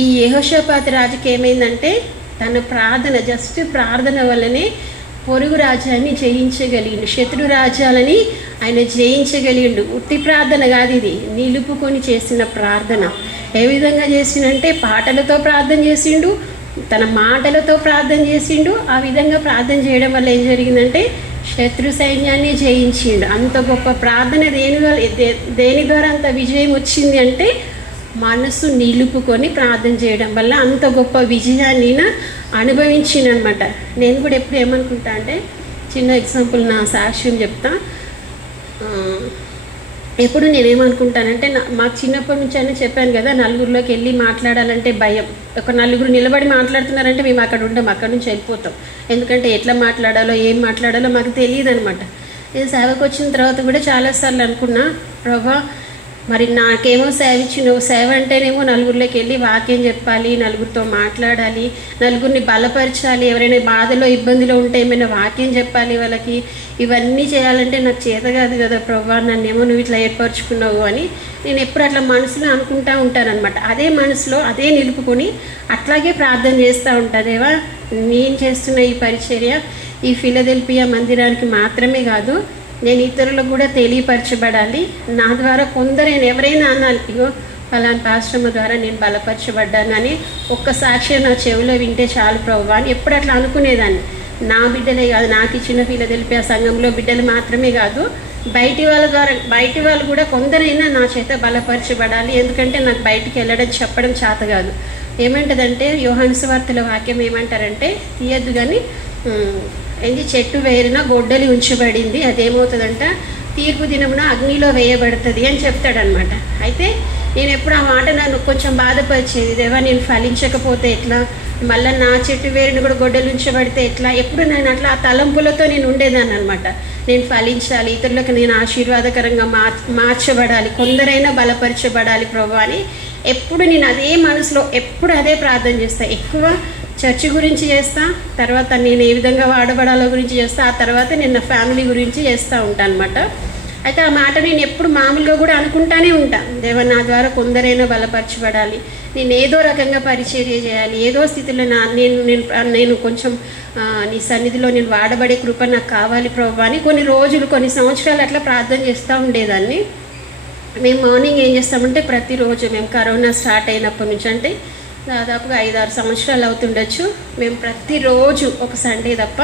ఈ యెహోషాపాతు రాజుకి ఏమైందంటే తన ప్రార్థన, జస్ట్ ప్రార్థన వల్లనే పొరుగు రాజ్యాన్ని జయించగలిగిండు, శత్రు రాజ్యాలని ఆయన జయించగలిగిండు. ఉత్తి ప్రార్థన కాదు ఇది, నిలుపుకొని చేసిన ప్రార్థన. ఏ విధంగా చేసిండంటే పాటలతో ప్రార్థన చేసిండు, తన మాటలతో ప్రార్థన చేసిండు. ఆ విధంగా ప్రార్థన చేయడం వల్ల ఏం జరిగిందంటే శత్రు సైన్యాన్ని జయించిండు. అంత గొప్ప ప్రార్థన దేని ద్వారా అంత విజయం వచ్చింది అంటే మనసు నిలుపుకొని ప్రార్థన చేయడం వల్ల అంత గొప్ప విజయాన్ని అనుభవించిందనమాట. నేను కూడా ఎప్పుడు ఏమనుకుంటా అంటే చిన్న ఎగ్జాంపుల్ నా సాక్ష్యం చెప్తా. ఎప్పుడు నేనేమనుకుంటానంటే మాకు చిన్నప్పటి నుంచి అని చెప్పాను కదా, నలుగురిలోకి వెళ్ళి మాట్లాడాలంటే భయం. ఒక నలుగురు నిలబడి మాట్లాడుతున్నారంటే మేము అక్కడ ఉంటాం, అక్కడ నుంచి వెళ్ళిపోతాం. ఎందుకంటే ఎట్లా మాట్లాడాలో ఏం మాట్లాడాలో మాకు తెలియదు అనమాట. నేను సేవకు వచ్చిన తర్వాత కూడా చాలాసార్లు అనుకున్నా, ప్రభా మరి నాకేమో సేవ ఇచ్చినావు. సేవ అంటేనేమో నలుగురిలోకి వెళ్ళి వాక్యం చెప్పాలి, నలుగురితో మాట్లాడాలి, నలుగురిని బలపరచాలి, ఎవరైనా బాధలో ఇబ్బందిలో ఉంటే ఏమైనా వాక్యం చెప్పాలి వాళ్ళకి. ఇవన్నీ చేయాలంటే నాకు చేత కాదు కదా ప్రభా, నన్నేమో నువ్వు ఇట్లా ఏర్పరచుకున్నావు అని నేను ఎప్పుడు అట్లా మనసులో అనుకుంటూ ఉంటానన్నమాట. అదే మనసులో అదే నిలుపుకొని అట్లాగే ప్రార్థన చేస్తూ ఉంటా. దేవా నేను చేస్తున్న ఈ పరిచర్య ఈ ఫిలదెల్ఫియా మందిరానికి మాత్రమే కాదు, నేను ఇతరులకు కూడా తెలియపరచబడాలి. నా ద్వారా కొందరైనా ఎవరైనా అనాలి, ఇగో ఫలానా పాశ్రమ ద్వారా నేను బలపరచబడ్డాను అని ఒక్క సాక్ష్యం నా చెవిలో వింటే చాలు ప్రభువా అని ఎప్పుడు అట్లా అనుకునేదాన్ని. నా బిడ్డలే కాదు, నాకు ఇచ్చిన ఫిలదెల్ఫియా సంఘంలో బిడ్డలు మాత్రమే కాదు, బయటి వాళ్ళు కూడా కొందరైనా నా చేత బలపరచబడాలి. ఎందుకంటే నాకు బయటికి వెళ్ళడం చెప్పడం చేత కాదు. ఏమంటుందంటే యోహాను సువార్తల వాక్యం ఏమంటారంటే తీయద్దు కానీ ఏంటి చెట్టు వేరిన గొడ్డలి ఉంచబడింది, అదేమవుతుందంట తీర్పు దినమున అగ్నిలో వేయబడుతుంది అని చెప్తాడనమాట. అయితే నేను ఎప్పుడు ఆ మాట నన్ను కొంచెం బాధపరిచేది, దేవా నేను ఫలించకపోతే ఎట్లా, మళ్ళీ నా చెట్టు వేరుని కూడా గొడ్డలు ఉంచబడితే ఎట్లా. ఎప్పుడు నేను అట్లా ఆ తలంపులతో నేను ఉండేదాన్ని అనమాట. నేను ఫలించాలి, ఇతరులకు నేను ఆశీర్వాదకరంగా మార్చబడాలి, కొందరైనా బలపరచబడాలి ప్రభు అని ఎప్పుడు నేను అదే మనసులో ఎప్పుడు అదే ప్రార్థన చేస్తాను. ఎక్కువ చర్చి గురించి చేస్తా, తర్వాత నేను ఏ విధంగా వాడబడాలో గురించి చేస్తా, ఆ తర్వాత నేను నా ఫ్యామిలీ గురించి చేస్తూ ఉంటాను అనమాట. అయితే ఆ మాట నేను ఎప్పుడు మామూలుగా కూడా అనుకుంటానే ఉంటాను, దేవా నా ద్వారా కొందరైనా బలపరచబడాలి, నేను ఏదో రకంగా పరిచర్య చేయాలి, ఏదో స్థితిలో నేను నేను నేను కొంచెం నీ సన్నిధిలో నేను వాడబడే కృప నాకు కావాలి ప్రభువా అని కొన్ని రోజులు కొన్ని సంవత్సరాలు అట్లా ప్రార్థన చేస్తూ ఉండేదాన్ని. మేము మార్నింగ్ ఏం చేస్తామంటే ప్రతిరోజు మేము కరోనా స్టార్ట్ అయినప్పటి నుంచి అంటే దాదాపుగా 5-6 సంవత్సరాలు అవుతుండొచ్చు, మేము ప్రతిరోజు ఒక సండే తప్ప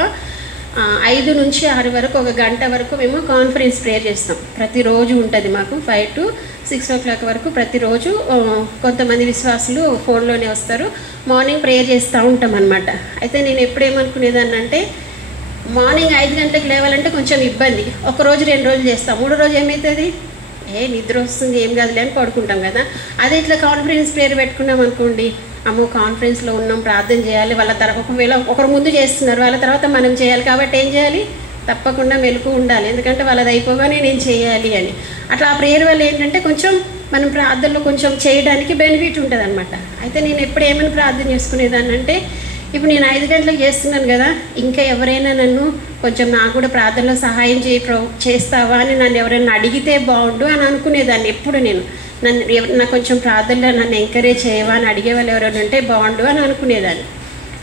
5 నుంచి 6 వరకు 1 గంట వరకు మేము కాన్ఫరెన్స్ ప్రేయర్ చేస్తాం. ప్రతిరోజు ఉంటుంది మాకు 5 to 6 o'clock వరకు ప్రతిరోజు. కొంతమంది విశ్వాసులు ఫోన్లోనే వస్తారు, మార్నింగ్ ప్రేయర్ చేస్తూ ఉంటాం అనమాట. అయితే నేను ఎప్పుడేమనుకునేదాన్ని అంటే మార్నింగ్ 5 గంటలకు లేవాలంటే కొంచెం ఇబ్బంది, ఒకరోజు 2 రోజులు చేస్తాం, 3 రోజు ఏమవుతుంది, నిద్ర వస్తుంది ఏం కాదులే అని పడుకుంటాం కదా. అదే ఇట్లా కాన్ఫరెన్స్ ప్రేయర్ పెట్టుకున్నాం అనుకోండి, అమ్మో కాన్ఫరెన్స్లో ఉన్నాం ప్రార్థన చేయాలి, వాళ్ళ తర్వాత ఒకవేళ ఒకరు ముందు చేస్తున్నారు వాళ్ళ తర్వాత మనం చేయాలి, కాబట్టి ఏం చేయాలి, తప్పకుండా మెలకు ఉండాలి, ఎందుకంటే వాళ్ళది అయిపోగానే నేను చేయాలి అని. అట్లా ఆ ప్రేయర్ వల్ల ఏంటంటే కొంచెం మనం ప్రార్థనలో కొంచెం చేయడానికి బెనిఫిట్ ఉంటుంది అనమాట. అయితే నేను ఎప్పుడు ఏమైనా ప్రార్థన చేసుకునేదాన్ని అంటే ఇప్పుడు నేను 5 గంటలకు చేస్తున్నాను కదా, ఇంకా ఎవరైనా నన్ను కొంచెం నాకు కూడా ప్రార్థనలో సహాయం చేస్తావా అని నన్ను ఎవరైనా అడిగితే బాగుండు అని అనుకునేదాన్ని. ఎప్పుడు నేను నాకు కొంచెం ప్రార్థనలో నన్ను ఎంకరేజ్ చేయవా అని అడిగే వాళ్ళు ఎవరైనా ఉంటే బాగుండు అని అనుకునేదాన్ని.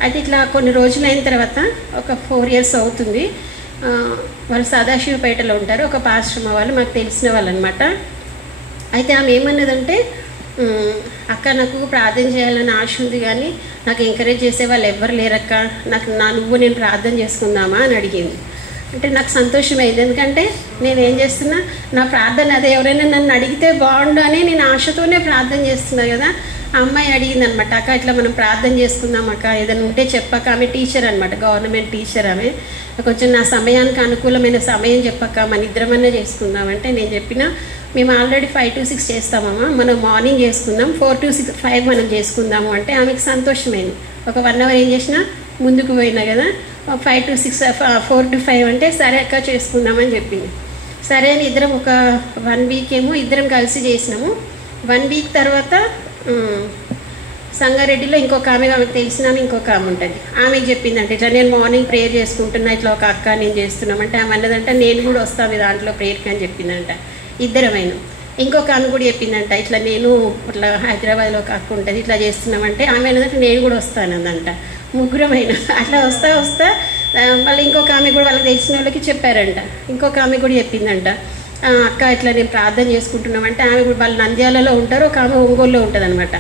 అది ఇట్లా కొన్ని రోజులు అయిన తర్వాత ఒక 4 years అవుతుంది, వాళ్ళు సదాశివపేటలో ఉంటారు, ఒక పాస్టర్ వాళ్ళు మాకు తెలిసిన వాళ్ళు అనమాట. అయితే ఆమె ఏమన్నదంటే అక్క నాకు ప్రార్థన చేయాలని ఆశ ఉంది కానీ నాకు ఎంకరేజ్ చేసే వాళ్ళు ఎవ్వరు లేరక్క, నాకు నేను ప్రార్థన చేసుకుందామా అని అడిగింది. అంటే నాకు సంతోషమైంది, ఎందుకంటే నేను ఏం చేస్తున్నా నా ప్రార్థన అదే, ఎవరైనా నన్ను అడిగితే బాగుండు అని నేను ఆశతోనే ప్రార్థన చేస్తున్నా కదా. ఆ అమ్మాయి అడిగింది అనమాట, అక్క ఇట్లా మనం ప్రార్థన చేసుకుందాం అక్క, ఏదైనా ఉంటే చెప్పక. ఆమె టీచర్ అనమాట, గవర్నమెంట్ టీచర్. ఆమె కొంచెం నా సమయానికి అనుకూలమైన సమయం చెప్పక్క, మన ఇద్దరమన్నా చేసుకుందామంటే నేను చెప్పిన మేము ఆల్రెడీ 5 to 6 చేస్తామమ్మా, మనం మార్నింగ్ చేసుకుందాం, 4 to 5 మనం చేసుకుందాము అంటే ఆమెకు సంతోషమైంది. ఒక 1 hour ఏం చేసినా ముందుకు పోయినా కదా, 5 to 6 4 to 5 అంటే సరే అక్క చేసుకుందామని చెప్పింది. సరే అని ఇద్దరం ఒక 1 week ఏమో ఇద్దరం కలిసి చేసినాము. 1 week తర్వాత సంగారెడ్డిలో ఇంకొక ఆమెకు తెలిసిన ఇంకొక ఆమె ఉంటుంది, ఆమెకు చెప్పిందంటే ఇట్లా నేను మార్నింగ్ ప్రేయర్ చేసుకుంటున్నా, ఇట్లా ఒక అక్క నేను చేస్తున్నామంటే ఆమె అన్నదంటే నేను కూడా వస్తాను మీ దాంట్లో ప్రేయర్కి అని చెప్పిందంట. ఇద్దరమైన ఇంకొక ఆమె కూడా చెప్పిందంట ఇట్లా నేను ఇట్లా హైదరాబాద్లో ఒక అక్క ఉంటుంది ఇట్లా చేస్తున్నామంటే ఆమె అన్నదంటే నేను కూడా వస్తానందంట. ముగ్గురమైన అట్లా వస్తా మళ్ళీ ఇంకొక ఆమె కూడా వాళ్ళకి తెలిసిన వాళ్ళకి చెప్పారంట. ఇంకొక ఆమె కూడా చెప్పిందంట అక్క ఇట్లా నేను ప్రార్థన చేసుకుంటున్నామంటే ఆమె కూడా వాళ్ళు నంద్యాలలో ఉంటారు, ఒక ఆమె ఒంగోలులో ఉంటుంది అనమాట.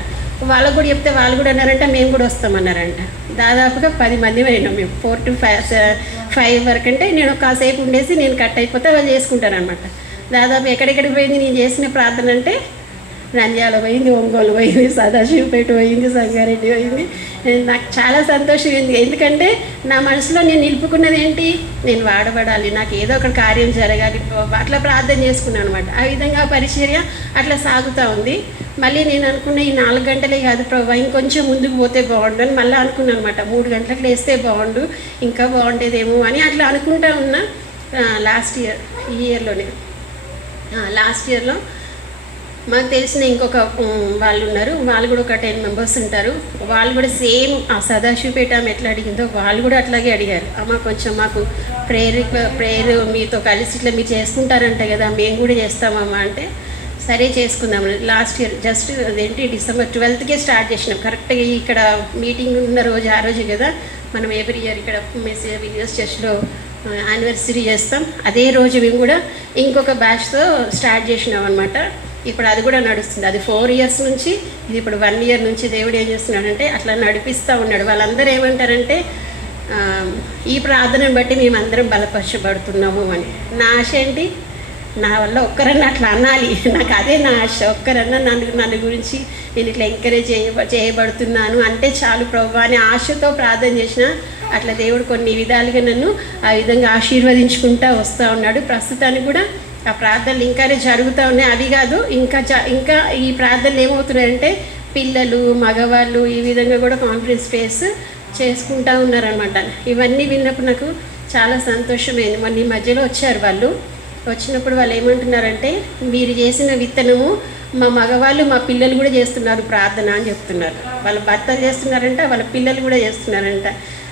వాళ్ళకు కూడా చెప్తే వాళ్ళు కూడా అన్నారంట మేము కూడా వస్తామన్నారంట. దాదాపుగా 10 మంది అయినాం మేము 4 to 5 వరకు. అంటే నేను కాసేపు ఉండేసి నేను కట్ అయిపోతే వాళ్ళు చేసుకుంటారనమాట. దాదాపు ఎక్కడెక్కడికి పోయింది నేను చేసిన ప్రార్థన అంటే నంద్యాల పోయింది, ఒంగోలు పోయింది, సదాశివపేట పోయింది, సంగారెడ్డి పోయింది. నాకు చాలా సంతోషమైంది, ఎందుకంటే నా మనసులో నేను నిలుపుకున్నది ఏంటి, నేను వాడబడాలి, నాకు ఏదో ఒక కార్యం జరగాలి, అట్లా ప్రార్థన చేసుకున్నాను అనమాట. ఆ విధంగా పరిచర్య అట్లా సాగుతూ ఉంది. మళ్ళీ నేను అనుకున్న ఈ 4 గంటలే కాదు ప్రభా, ఇంకొంచెం ముందుకు పోతే బాగుండు అని మళ్ళీ అనుకున్నాను అనమాట. 3 గంటలకు లేస్తే బాగుండు, ఇంకా బాగుండేదేమో అని అట్లా అనుకుంటా ఉన్నా. లాస్ట్ ఇయర్లో మాకు తెలిసిన ఇంకొక వాళ్ళు ఉన్నారు, వాళ్ళు కూడా ఒక 10 members ఉంటారు. వాళ్ళు కూడా సేమ్ ఆ సదాశివపేట ఆమె ఎట్లా అడిగిందో వాళ్ళు కూడా అట్లాగే అడిగారు, అమ్మ కొంచెం మాకు ప్రేయర్ మీతో కలిసి ఇట్లా మీరు చేసుకుంటారంట కదా, మేము కూడా చేస్తామమ్మా అంటే సరే చేసుకుందాం. లాస్ట్ ఇయర్ జస్ట్ అదేంటి December 12th స్టార్ట్ చేసినాం. కరెక్ట్గా ఇక్కడ మీటింగ్ ఉన్న రోజు ఆ రోజు కదా, మనం ఎవ్రీ ఇయర్ ఇక్కడ విలియర్స్ చర్చ్లో యానివర్సరీ చేస్తాం. అదే రోజు మేము కూడా ఇంకొక బ్యాచ్తో స్టార్ట్ చేసినాం అనమాట. ఇప్పుడు అది కూడా నడుస్తుంది. అది 4 years నుంచి, ఇది ఇప్పుడు 1 year నుంచి దేవుడు ఏం చేస్తున్నాడంటే అట్లా నడిపిస్తూ ఉన్నాడు. వాళ్ళందరూ ఏమంటారంటే ఈ ప్రార్థనను బట్టి మేమందరం బలపరచబడుతున్నాము అని. నా ఆశ ఏంటి, నా వల్ల ఒక్కరన్నా అట్లా అనాలి, నాకు అదే నా ఆశ. ఒక్కరన్నా నన్ను గురించి నేను ఇట్లా ఎంకరేజ్ చేయబడుతున్నాను అంటే చాలు ప్రభువా అని ఆశతో ప్రార్థన చేసిన అట్లా దేవుడు కొన్ని విధాలుగా నన్ను ఆ విధంగా ఆశీర్వదించుకుంటూ వస్తూ ఉన్నాడు. ప్రస్తుతానికి కూడా ఆ ప్రార్థనలు ఇంకానే జరుగుతూ ఉన్నాయి. అవి కాదు ఇంకా ఈ ప్రార్థనలు ఏమవుతున్నాయంటే పిల్లలు మగవాళ్ళు ఈ విధంగా కూడా కాన్ఫరెన్స్ స్పేస్ చేసుకుంటూ ఉన్నారనమాట. ఇవన్నీ విన్నప్పుడు నాకు చాలా సంతోషమైంది. మొన్న ఈ మధ్యలో వచ్చారు వాళ్ళు, వచ్చినప్పుడు వాళ్ళు ఏమంటున్నారంటే మీరు చేసిన విత్తనము మా మగవాళ్ళు మా పిల్లలు కూడా చేస్తున్నారు ప్రార్థన అని చెప్తున్నారు. వాళ్ళ భర్తలు చేస్తున్నారంట, వాళ్ళ పిల్లలు కూడా చేస్తున్నారంట.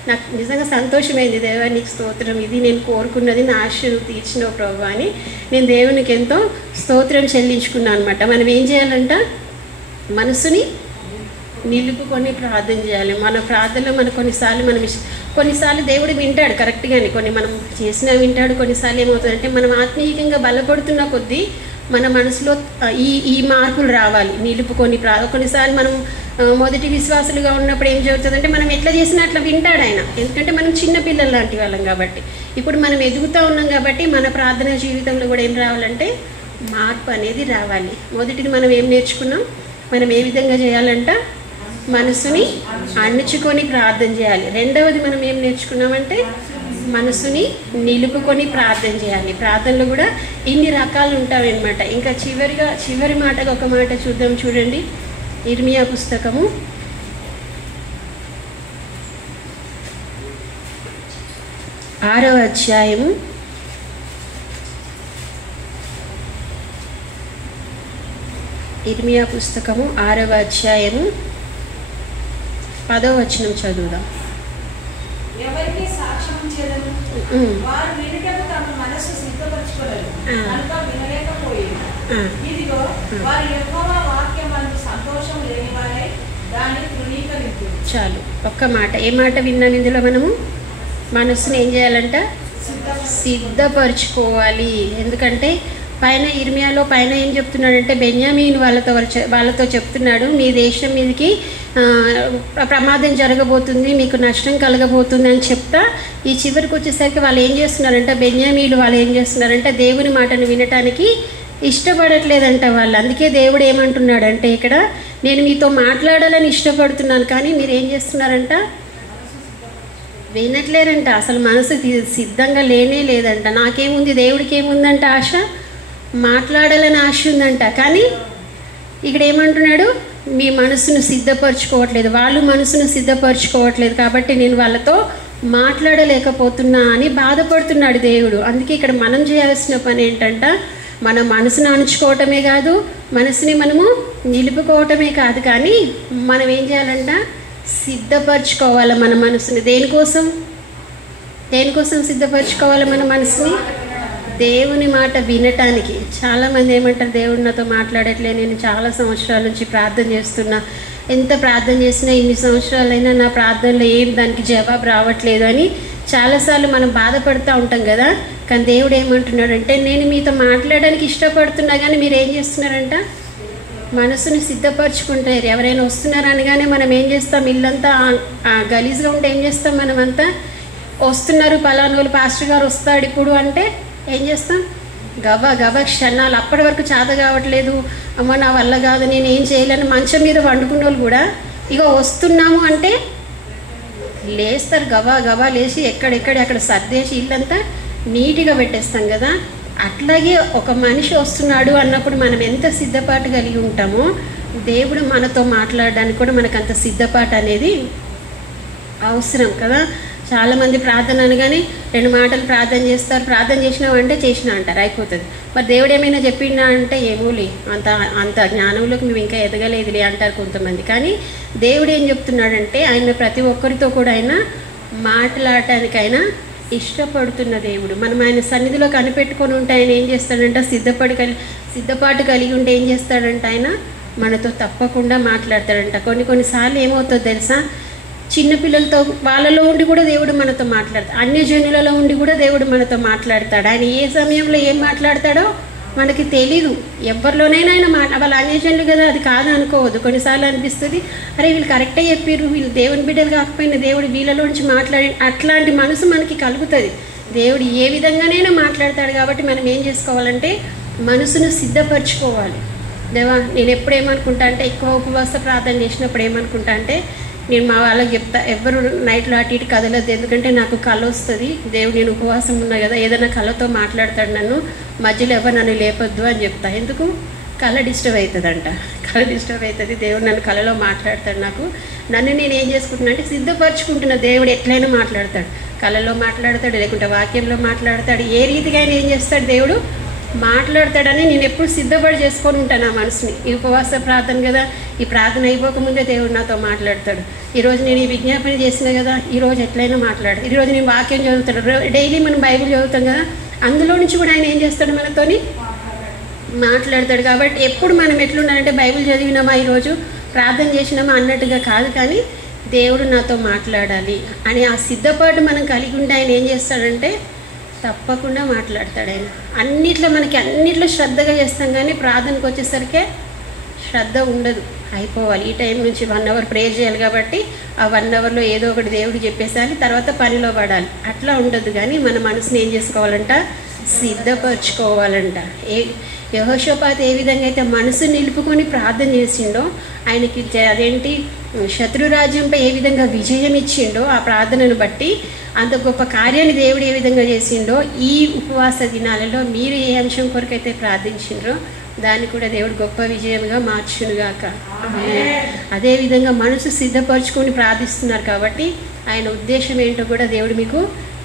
నాకు నిజంగా సంతోషమైంది. దేవా నీకు స్తోత్రం, ఇది నేను కోరుకున్నది, నా ఆశను తీర్చినావు ప్రభు అని నేను దేవునికి ఎంతో స్తోత్రం చెల్లించుకున్నాను అనమాట. మనం ఏం చేయాలంట, మనసుని నిలుపుకొని ప్రార్థన చేయాలి. మన ప్రార్థనలో మన కొన్నిసార్లు దేవుడు వింటాడు కరెక్ట్గానే, కొన్ని మనం చేసినా వింటాడు. కొన్నిసార్లు ఏమవుతుందంటే మనం ఆత్మీయంగా బలపడుతున్న కొద్దీ మన మనసులో ఈ మార్పులు రావాలి. నిలుపుకొని కొన్నిసార్లు మనం మొదటి విశ్వాసులుగా ఉన్నప్పుడు ఏం జరుగుతుందంటే మనం ఎట్లా చేసినా అట్లా వింటాడు ఆయన, ఎందుకంటే మనం చిన్న పిల్లలు లాంటి వాళ్ళం కాబట్టి. ఇప్పుడు మనం ఎదుగుతూ ఉన్నాం కాబట్టి మన ప్రార్థనా జీవితంలో కూడా ఏం రావాలంటే మార్పు అనేది రావాలి. మొదటిది మనం ఏం నేర్చుకున్నాం, మనం ఏ విధంగా చేయాలంట, మనసుని అణుచుకొని ప్రార్థన చేయాలి. రెండవది మనం ఏం నేర్చుకున్నామంటే మనసుని నిలుపుకొని ప్రార్థన చేయాలి. ప్రార్థనలు కూడా ఇన్ని రకాలు ఉంటాయన్నమాట. ఇంకా చివరి మాటగా ఒక మాట చూద్దాం. చూడండి, ఇర్మియా పుస్తకము 6వ అధ్యాయము 6వ అధ్యాయము 10వ వచనం చదువుదాం. ఎవరికి సాక్ష్యం ఇచ్చేదను, వారు వినుటకు తమ మనస్సు సిద్ధపరచుకోలేదు కనుక వినలేకపోయేది. ఇదిగో వారి యెహోవా వాక్యమందు సంతోషం లేని వారై దాన్ని తృణీకరించు. చాలు, ఒక్క మాట. ఏ మాట విన్నాం ఇందులో? మనము మనస్సుని ఏం చేయాలంట, సిద్ధపరచుకోవాలి. ఎందుకంటే ఇర్మియాలో పైన ఏం చెప్తున్నాడంటే బెన్యామీను వాళ్ళతో చెప్తున్నాడు, మీ దేశం మీదకి ప్రమాదం జరగబోతుంది, మీకు నష్టం కలగబోతుంది అని చెప్తా ఈ చివరికి వచ్చేసరికి వాళ్ళు ఏం చేస్తున్నారంటే బెన్యామీలు వాళ్ళు ఏం చేస్తున్నారంటే దేవుని మాటను వినటానికి ఇష్టపడట్లేదంట వాళ్ళు. అందుకే దేవుడు ఏమంటున్నాడంటే ఇక్కడ, నేను మీతో మాట్లాడాలని ఇష్టపడుతున్నాను కానీ మీరు ఏం చేస్తున్నారంట, వినట్లేరంట. అసలు మనసు సిద్ధంగా లేదంట. నాకేముంది, దేవుడికి ఏముందంట ఆశ, మాట్లాడాలని ఆశ ఉందంట. కానీ ఇక్కడ ఏమంటున్నాడు, మీ మనసును సిద్ధపరచుకోవట్లేదు, వాళ్ళు మనసును సిద్ధపరచుకోవట్లేదు కాబట్టి నేను వాళ్ళతో మాట్లాడలేకపోతున్నా అని బాధపడుతున్నాడు దేవుడు. అందుకే ఇక్కడ మనం చేయాల్సిన పని ఏంటంట, మన మనసును అణుచుకోవటమే కాదు, మనసుని మనము నిలుపుకోవటమే కాదు, కానీ మనం ఏం చేయాలంట, సిద్ధపరచుకోవాలి మన మనసుని. దేనికోసం సిద్ధపరచుకోవాలి మన మనసుని? దేవుని మాట వినటానికి. చాలామంది ఏమంటారు, దేవుడు నాతో మాట్లాడట్లే, నేను చాలా సంవత్సరాల నుంచి ప్రార్థన చేస్తున్నా, ఎంత ప్రార్థన చేసినా ఇన్ని సంవత్సరాలైనా నా ప్రార్థనలో ఏం దానికి జవాబు రావట్లేదు అని చాలాసార్లు మనం బాధపడుతూ ఉంటాం కదా. కానీ దేవుడు ఏమంటున్నాడంటే, నేను మీతో మాట్లాడడానికి ఇష్టపడుతున్నా కానీ మీరు ఏం చేస్తున్నారంట, మనసుని సిద్ధపరచుకుంటారు. ఎవరైనా వస్తున్నారు అనగానే మనం ఏం చేస్తాం, ఇల్లంతా గలీజ్గా ఉంటే ఏం చేస్తాం, మనమంతా వస్తున్నారు పలానోళ్ళు పాస్టర్ గారు వస్తాడు ఇప్పుడు అంటే ఏం చేస్తాం, గబా క్షణాలు. అప్పటి వరకు చేత కావట్లేదు, అమ్మ నా వల్ల కాదు, నేను ఏం చేయలేను, మంచం మీద వండుకున్న వాళ్ళు కూడా ఇక వస్తున్నాము అంటే లేస్తారు, గబా లేచి అక్కడ సర్దేసి ఇల్లంతా నీట్గా పెట్టేస్తాం కదా. అట్లాగే ఒక మనిషి వస్తున్నాడు అన్నప్పుడు మనం ఎంత సిద్ధపాటు కలిగి ఉంటామో దేవుడు మనతో మాట్లాడడానికి కూడా మనకు అంత సిద్ధపాటు అనేది అవసరం కదా. చాలామంది ప్రార్థన అనగానే 2 మాటలు ప్రార్థన చేస్తారు, ప్రార్థన చేసినామంటే చేసినా అంటారు, అయిపోతుంది. మరి దేవుడు ఏమైనా చెప్పిండా అంటే ఏమోలే, అంత జ్ఞానంలోకి మేము ఇంకా ఎదగలేదులే అంటారు కొంతమంది. కానీ దేవుడు ఏం చెప్తున్నాడంటే, ఆయన ప్రతి ఒక్కరితో కూడా ఆయన మాట్లాడటానికైనా ఇష్టపడుతున్న దేవుడు. మనం ఆయన సన్నిధిలో కనిపెట్టుకొని ఉంటే ఆయన ఏం చేస్తాడంటే, సిద్ధపాటు కలిగి ఉంటే ఏం చేస్తాడంటే ఆయన మనతో తప్పకుండా మాట్లాడతాడంట. కొన్నిసార్లు ఏమవుతుందో తెలుసా, చిన్నపిల్లలతో వాళ్ళలో ఉండి కూడా దేవుడు మనతో మాట్లాడతాడు, అన్యజనులలో ఉండి కూడా దేవుడు మనతో మాట్లాడతాడు. ఆయన ఏ సమయంలో ఏం మాట్లాడతాడో మనకి తెలీదు. ఎవరిలోనైనా ఆయన వాళ్ళ అన్యజనులు కదా, అది కాదు అనుకోవద్దు. కొన్నిసార్లు అనిపిస్తుంది, అరే వీళ్ళు కరెక్టే చెప్పారు, వీళ్ళు దేవుని బిడ్డలు కాకపోయినా దేవుడు వీళ్ళలోంచి మాట్లాడి, అట్లాంటి మనసు మనకి కలుగుతుంది. దేవుడు ఏ విధంగానైనా మాట్లాడతాడు కాబట్టి మనం ఏం చేసుకోవాలంటే మనసును సిద్ధపరచుకోవాలి. దేవా నేను ఎప్పుడేమనుకుంటా అంటే, ఎక్కువ ఉపవాస ప్రార్థన చేసినప్పుడు ఏమనుకుంటా అంటే, నేను మా వాళ్ళకి చెప్తా, ఎవరు నైట్లో అటు ఇటు కదలదు, ఎందుకంటే నాకు కళ వస్తుంది, దేవుడు నేను ఉపవాసం ఉన్నా కదా, ఏదైనా కళతో మాట్లాడతాడు నన్ను, మధ్యలో ఎవరు నన్ను లేపొద్దు అని చెప్తా. ఎందుకు, కళ డిస్టర్బ్ అవుతుందంట, కళ డిస్టర్బ్ అవుతుంది, దేవుడు నన్ను కళలో మాట్లాడతాడు. నన్ను నేను ఏం చేసుకుంటున్నా అంటే సిద్ధపరచుకుంటున్నా, దేవుడు ఎట్లయినా మాట్లాడతాడు, కళలో మాట్లాడతాడు, లేకుంటే వాక్యంలో మాట్లాడతాడు, ఏ రీతిగా ఆయన ఏం చేస్తాడు, దేవుడు మాట్లాడతాడని నేను ఎప్పుడు సిద్ధపడి చేసుకొని ఉంటాను ఆ మనసుని. ఈ ఉపవాస ప్రార్థన కదా, ఈ ప్రార్థన అయిపోకముందే దేవుడు నాతో మాట్లాడతాడు. ఈరోజు నేను ఈ విజ్ఞాపన చేసిన కదా, ఈరోజు ఎట్లయినా మాట్లాడు. ఈరోజు నేను వాక్యం చదువుతాడు. డైలీ మనం బైబిల్ చదువుతాం కదా, అందులో నుంచి కూడా ఆయన ఏం చేస్తాడు, మనతోని మాట్లాడతాడు. కాబట్టి ఎప్పుడు మనం ఎట్లుండాలంటే బైబిల్ చదివినామా, ఈరోజు ప్రార్థన చేసినామా అన్నట్టుగా కాదు, కానీ దేవుడు నాతో మాట్లాడాలి అని ఆ సిద్ధపాటు మనం కలిగి ఉంటే ఆయన ఏం చేస్తాడంటే తప్పకుండా మాట్లాడతాడు. ఆయన అన్నిట్లో శ్రద్ధగా చేస్తాం, కానీ ప్రార్థనకు వచ్చేసరికి శ్రద్ధ ఉండదు. అయిపోవాలి, ఈ టైం నుంచి 1 అవర్ ప్రేయర్ చేయాలి కాబట్టి ఆ 1 అవర్లో ఏదో ఒకటి దేవుడు చెప్పేసాలి, తర్వాత పనిలో పడాలి, అట్లా ఉండదు. కానీ మన మనసుని ఏం చేసుకోవాలంట, సిద్ధపరచుకోవాలంట. యెహోషాపాతు ఏ విధంగా అయితే మనసు నిలుపుకొని ప్రార్థన చేసిండో, ఆయనకి అదేంటి శత్రురాజ్యంపై ఏ విధంగా విజయం ఇచ్చిండో ఆ ప్రార్థనను బట్టి, అంత గొప్ప కార్యాన్ని దేవుడు ఏ విధంగా చేసిండో, ఈ ఉపవాస దినాలలో మీరు ఏ అంశం కొరకైతే ప్రార్థించిండ్రో దాన్ని కూడా దేవుడు గొప్ప విజయంగా మార్చునుగాక. అదేవిధంగా మనసు సిద్ధపరచుకొని ప్రార్థిస్తున్నారు కాబట్టి ఆయన ఉద్దేశం ఏంటో కూడా దేవుడు మీకు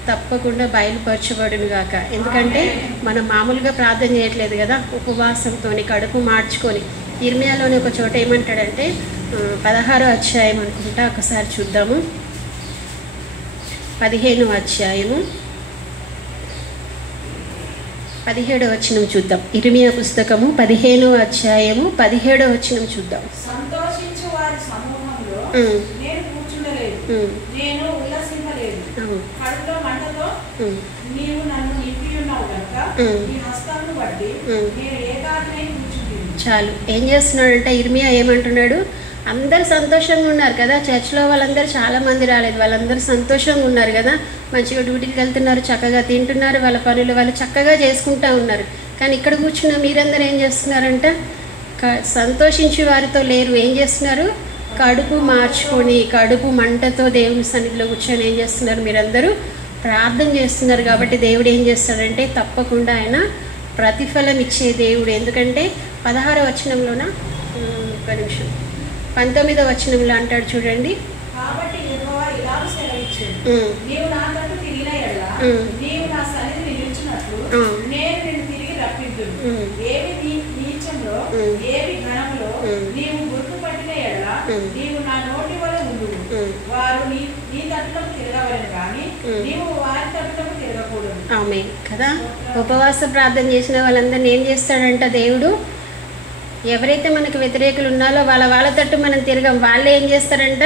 తప్పకుండా బయలుపరచబడునుగాక. ఎందుకంటే మనం మామూలుగా ప్రార్థన చేయట్లేదు కదా, ఉపవాసంతో కడుపు మార్చుకొని. ఇర్మియాలోని ఒక చోట ఏమంటాడంటే 16వ అధ్యాయం అనుకుంటా, ఒకసారి చూద్దాము. 15వ అధ్యాయము 17వ వచనం చూద్దాం. ఇర్మియా పుస్తకము 15వ అధ్యాయము 17వ వచనం చూద్దాం. సంతోషించు వారి సమూహంలో నేను కూర్చుండలేదు, నేను ఉల్లసింపలేదు. కడుపులో మంటతో నీవు నన్ను నింపి ఉన్నావు కనుక నీ హస్తాలను బట్టి నేను ఏకాగ్రై కూర్చుంటుంది. చాలు. ఏం చేస్తున్నాడంటే ఇర్మియా ఏమంటున్నాడు, అందరు సంతోషంగా ఉన్నారు కదా, చర్చ్లో వాళ్ళందరూ చాలామంది రాలేదు, వాళ్ళందరూ సంతోషంగా ఉన్నారు కదా, మంచిగా డ్యూటీకి వెళ్తున్నారు, చక్కగా తింటున్నారు, వాళ్ళ పనులు వాళ్ళు చక్కగా చేసుకుంటూ ఉన్నారు. కానీ ఇక్కడ కూర్చున్న మీరందరూ ఏం చేస్తున్నారంట, సంతోషించి వారితో లేరు. ఏం చేస్తున్నారు, కడుపు మార్చుకొని కడుపు మంటతో దేవుని సన్నిధిలో కూర్చొని ఏం చేస్తున్నారు, మీరందరూ ప్రార్థన చేస్తున్నారు. కాబట్టి దేవుడు ఏం చేస్తాడంటే తప్పకుండా ఆయన ప్రతిఫలం ఇచ్చే దేవుడు. ఎందుకంటే 16వ వచనంలోన, ఒక నిమిషం, 19వ వచనంలో అంటాడు చూడండి. కాబట్టి యెహోవా ఇలాగ సెలవిచ్చాడు, నీవు నా తట్టు తిరిగిన యెడల నీవు నా సన్నిధిని నిలిచినట్లు నేను నిన్ను తిరిగి రప్పిద్దును. ఏవి నీచంలో ఏవి ఘనంలో నీవు గుర్తుపట్టిన యెడల నీవు నా నోటి వలె ఉండును. వారు నీ తట్టులకు తిరగవలెను కానీ నీవు వారి తట్టులకు తిరగకూడదు. ఆమె కదా, ఉపవాస ప్రార్థన చేసిన వాళ్ళందరినీ ఏం చేస్తాడంట దేవుడు, ఎవరైతే మనకు వ్యతిరేకులు ఉన్నారో వాళ్ళ తట్టు మనం తిరగం, వాళ్ళే ఏం చేస్తారంట,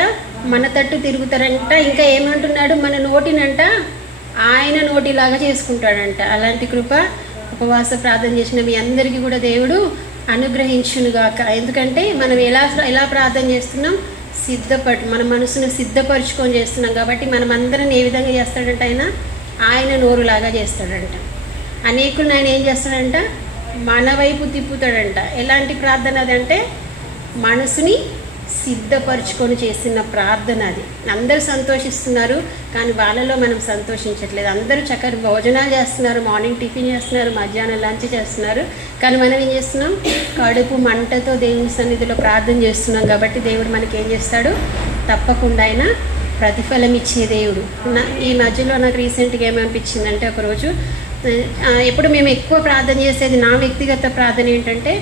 మన తట్టు తిరుగుతారంట. ఇంకా ఏమంటున్నాడు, మన నోటినంట ఆయన నోటిలాగా చేసుకుంటాడంట. అలాంటి కృప ఉపవాస ప్రార్థన చేసిన మీ అందరికీ కూడా దేవుడు అనుగ్రహించునుగాక. ఎందుకంటే మనం ఎలా ప్రార్థన చేస్తున్నాం, మన మనసును సిద్ధపరచుకొని చేస్తున్నాం. కాబట్టి మనం అందరం ఏ విధంగా చేస్తాడంట, ఆయన నోరులాగా చేస్తాడంట. అనేకులను ఆయన ఏం చేస్తాడంట, మన వైపు తిప్పుతాడంట. ఎలాంటి ప్రార్థన అదంటే మనసుని సిద్ధపరచుకొని చేసిన ప్రార్థన అది. అందరూ సంతోషిస్తున్నారు కానీ వాళ్ళలో మనం సంతోషించట్లేదు. అందరూ చక్కటి భోజనాలు చేస్తున్నారు, మార్నింగ్ టిఫిన్ చేస్తున్నారు, మధ్యాహ్నం లంచ్ చేస్తున్నారు, కానీ మనం ఏం చేస్తున్నాం, కడుపు మంటతో దేవుని సన్నిధిలో ప్రార్థన చేస్తున్నాం. కాబట్టి దేవుడు మనకి ఏం చేస్తాడు, తప్పకుండా ఆయన ప్రతిఫలం ఇచ్చే దేవుడు. ఈ మధ్యలో నాకు రీసెంట్గా ఏమనిపించిందంటే, ఒకరోజు ఎప్పుడు మేము ఎక్కువ ప్రార్థన చేసేది, నా వ్యక్తిగత ప్రార్థన ఏంటంటే,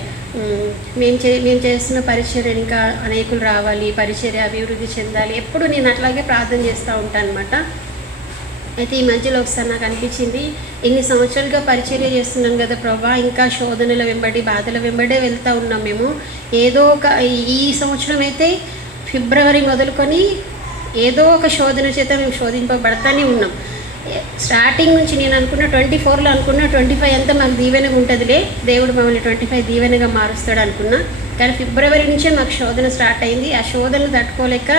మేము చేస్తున్న పరిచర్య ఇంకా అనేకులు రావాలి, పరిచర్య అభివృద్ధి చెందాలి, ఎప్పుడు నేను అట్లాగే ప్రార్థన చేస్తూ ఉంటాను అనమాట. అయితే ఈ మధ్యలో ఒకసారి నాకు అనిపించింది, ఇన్ని సంవత్సరాలుగా పరిచర్య చేస్తున్నాం కదా ప్రభా, ఇంకా శోధనల వెంబడి బాధల వెంబడే వెళ్తూ ఉన్నాం మేము. ఏదో ఒక ఈ సంవత్సరం అయితే ఫిబ్రవరి మొదలుకొని ఏదో ఒక శోధన చేత మేము శోధింపబడతానే ఉన్నాం. స్టార్టింగ్ నుంచి నేను అనుకున్న 24లో అనుకున్న 25 అంతా మాకు దీవెనగా ఉంటుందిలే, దేవుడు మమ్మల్ని 25 దీవెనగా మారుస్తాడు అనుకున్నా. కానీ ఫిబ్రవరి నుంచే మాకు శోధన స్టార్ట్ అయింది. ఆ శోధనలు తట్టుకోలేక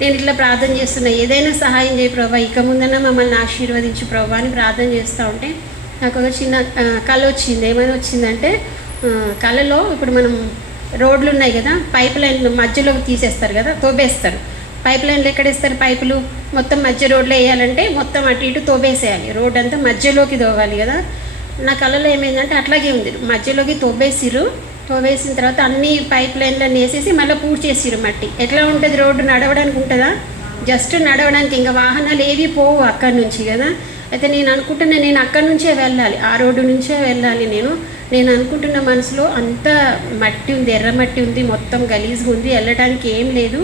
నేను ఇట్లా ప్రార్థన చేస్తున్నా, ఏదైనా సహాయం చేయి ప్రభా, ఇక ముందన్నా మమ్మల్ని ఆశీర్వదించు ప్రభా అని ప్రార్థన చేస్తూ ఉంటే నాకు ఒక చిన్న కళ వచ్చింది. ఏమైనా వచ్చిందంటే, కళలో ఇప్పుడు మనం రోడ్లు ఉన్నాయి కదా, పైప్ లైన్లు మధ్యలోకి తీసేస్తారు కదా, తోబేస్తారు. పైప్ లైన్లు ఎక్కడేస్తారు, పైపులు మొత్తం మధ్య రోడ్లో వేయాలంటే మొత్తం అటు ఇటు తోబేసేయాలి, రోడ్ అంతా మధ్యలోకి తోవాలి కదా. నా కళలో ఏమైందంటే అట్లాగే ఉంది, మధ్యలోకి తోవేసిన తర్వాత అన్ని పైప్ లైన్లన్నీ వేసేసి మళ్ళీ పూర్తి చేసిరు మట్టి. ఎట్లా ఉంటుంది రోడ్డు, నడవడానికి ఉంటుందా, జస్ట్ నడవడానికి, ఇంకా వాహనాలు ఏవి పోవు అక్కడి నుంచి కదా. అయితే నేను అనుకుంటున్నా నేను అక్కడి నుంచే వెళ్ళాలి, ఆ రోడ్డు నుంచే వెళ్ళాలి. నేను అనుకుంటున్న మనసులో అంతా మట్టి ఉంది, ఎర్ర మట్టి ఉంది, మొత్తం గలీజ్గా ఉంది, వెళ్ళడానికి ఏం లేదు,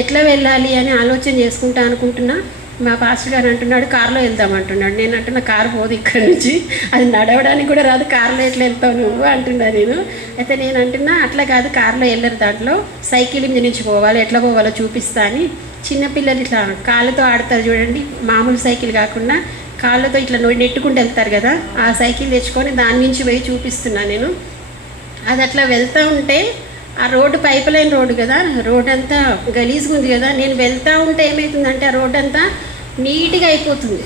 ఎట్లా వెళ్ళాలి అని ఆలోచన చేసుకుంటా అనుకుంటున్నా. మా పాస్టర్ గారు అంటున్నాడు కారులో వెళ్దామంటున్నాడు. నేను అంటున్నా కారు పోదు ఇక్కడ నుంచి, అది నడవడానికి కూడా రాదు, కారులో ఎట్లా వెళ్తావు నువ్వు అంటున్నా నేను. అయితే నేను అంటున్నా అట్లా కాదు, కారులో వెళ్ళరు, దాంట్లో సైకిల్ మీద నుంచి పోవాలి, ఎట్లా పోవాలో చూపిస్తా అని. చిన్నపిల్లలు ఇట్లా కాళ్ళతో ఆడతారు చూడండి, మామూలు సైకిల్ కాకుండా కాళ్ళతో ఇట్లా నెట్టుకుంటూ వెళ్తారు కదా, ఆ సైకిల్ తెచ్చుకొని దాని నుంచి పోయి చూపిస్తున్నా నేను. అది అట్లా వెళ్తూ ఉంటే ఆ రోడ్డు పైప్ లైన్ రోడ్డు కదా, రోడ్ అంతా గలీజ్గా ఉంది కదా, నేను వెళ్తూ ఉంటే ఏమవుతుందంటే ఆ రోడ్ అంతా నీట్గా అయిపోతుంది.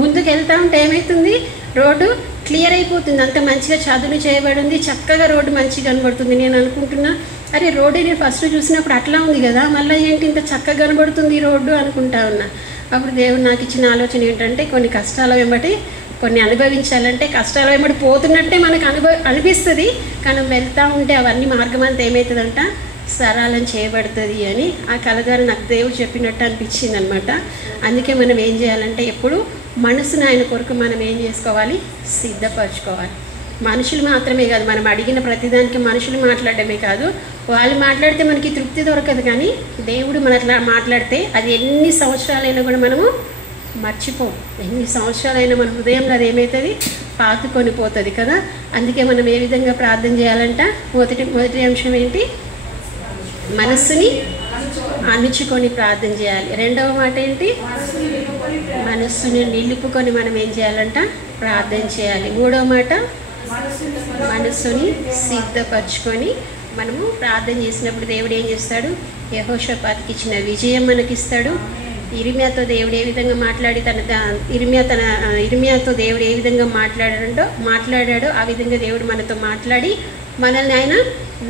ముందుకు వెళ్తూ ఉంటే ఏమవుతుంది, రోడ్డు క్లియర్ అయిపోతుంది, అంత మంచిగా చదును చేయబడి ఉంది, చక్కగా రోడ్డు మంచిగా కనబడుతుంది. నేను అనుకుంటున్నా అరే రోడ్డు నేను ఫస్ట్ చూసినప్పుడు అట్లా ఉంది కదా, మళ్ళీ ఏంటి ఇంత చక్కగా కనబడుతుంది ఈ రోడ్డు అనుకుంటా ఉన్నా. అప్పుడు దేవుడు నాకు ఇచ్చిన ఆలోచన ఏంటంటే కొన్ని కష్టాల వెంబడి కొన్ని అనుభవించాలంటే కష్టాల వెంబడి పోతున్నట్టే మనకు అనిపిస్తుంది, కానీ వెళ్తూ ఉంటే అవన్నీ మార్గం అంతా ఏమవుతుందంట సరళం చేయబడుతుంది అని ఆ కళ ద్వారా నాకు దేవుడు చెప్పినట్టు అనిపించింది అనమాట. అందుకే మనం ఏం చేయాలంటే ఎప్పుడు మనసును ఆయన కొరకు మనం ఏం చేసుకోవాలి, సిద్ధపరచుకోవాలి. మనుషులు మాత్రమే కాదు, మనం అడిగిన ప్రతిదానికి మనుషులు మాట్లాడమే కాదు, వాళ్ళు మాట్లాడితే మనకి తృప్తి దొరకదు, కానీ దేవుడు మన అట్లా మాట్లాడితే అది ఎన్ని సంవత్సరాలైనా కూడా మనము మర్చిపోం. ఎన్ని సంవత్సరాలైనా మన హృదయంలో అది ఏమవుతుంది, పాతుకొని పోతుంది కదా. అందుకే మనం ఏ విధంగా ప్రార్థన చేయాలంట, మొదటి అంశం ఏంటి, మనస్సుని అణుచుకొని ప్రార్థన చేయాలి. రెండవ మాట ఏంటి, మనస్సుని నిలుపుకొని మనం ఏం చేయాలంట, ప్రార్థన చేయాలి. మూడవ మాట మనస్సుని సిద్ధపరచుకొని మనము ప్రార్థన చేసినప్పుడు దేవుడు ఏం చేస్తాడు, యెహోషాపాతుకి ఇచ్చిన విజయం మనకిస్తాడు. ఇర్మియాతో దేవుడు ఏ విధంగా మాట్లాడి ఇర్మియాతో దేవుడు ఏ విధంగా మాట్లాడాడో ఆ విధంగా దేవుడు మనతో మాట్లాడి మనల్ని ఆయన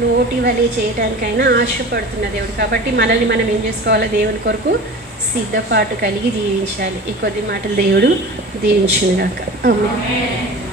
నోటి వలె చేయడానికైనా ఆశపడుతున్న దేవుడు. కాబట్టి మనల్ని మనం ఏం చేసుకోవాలో, దేవుని కొరకు సిద్ధపాటు కలిగి జీవించాలి. ఈ కొద్ది మాటలు దేవుడు దీవించును గాక. ఆమేన్.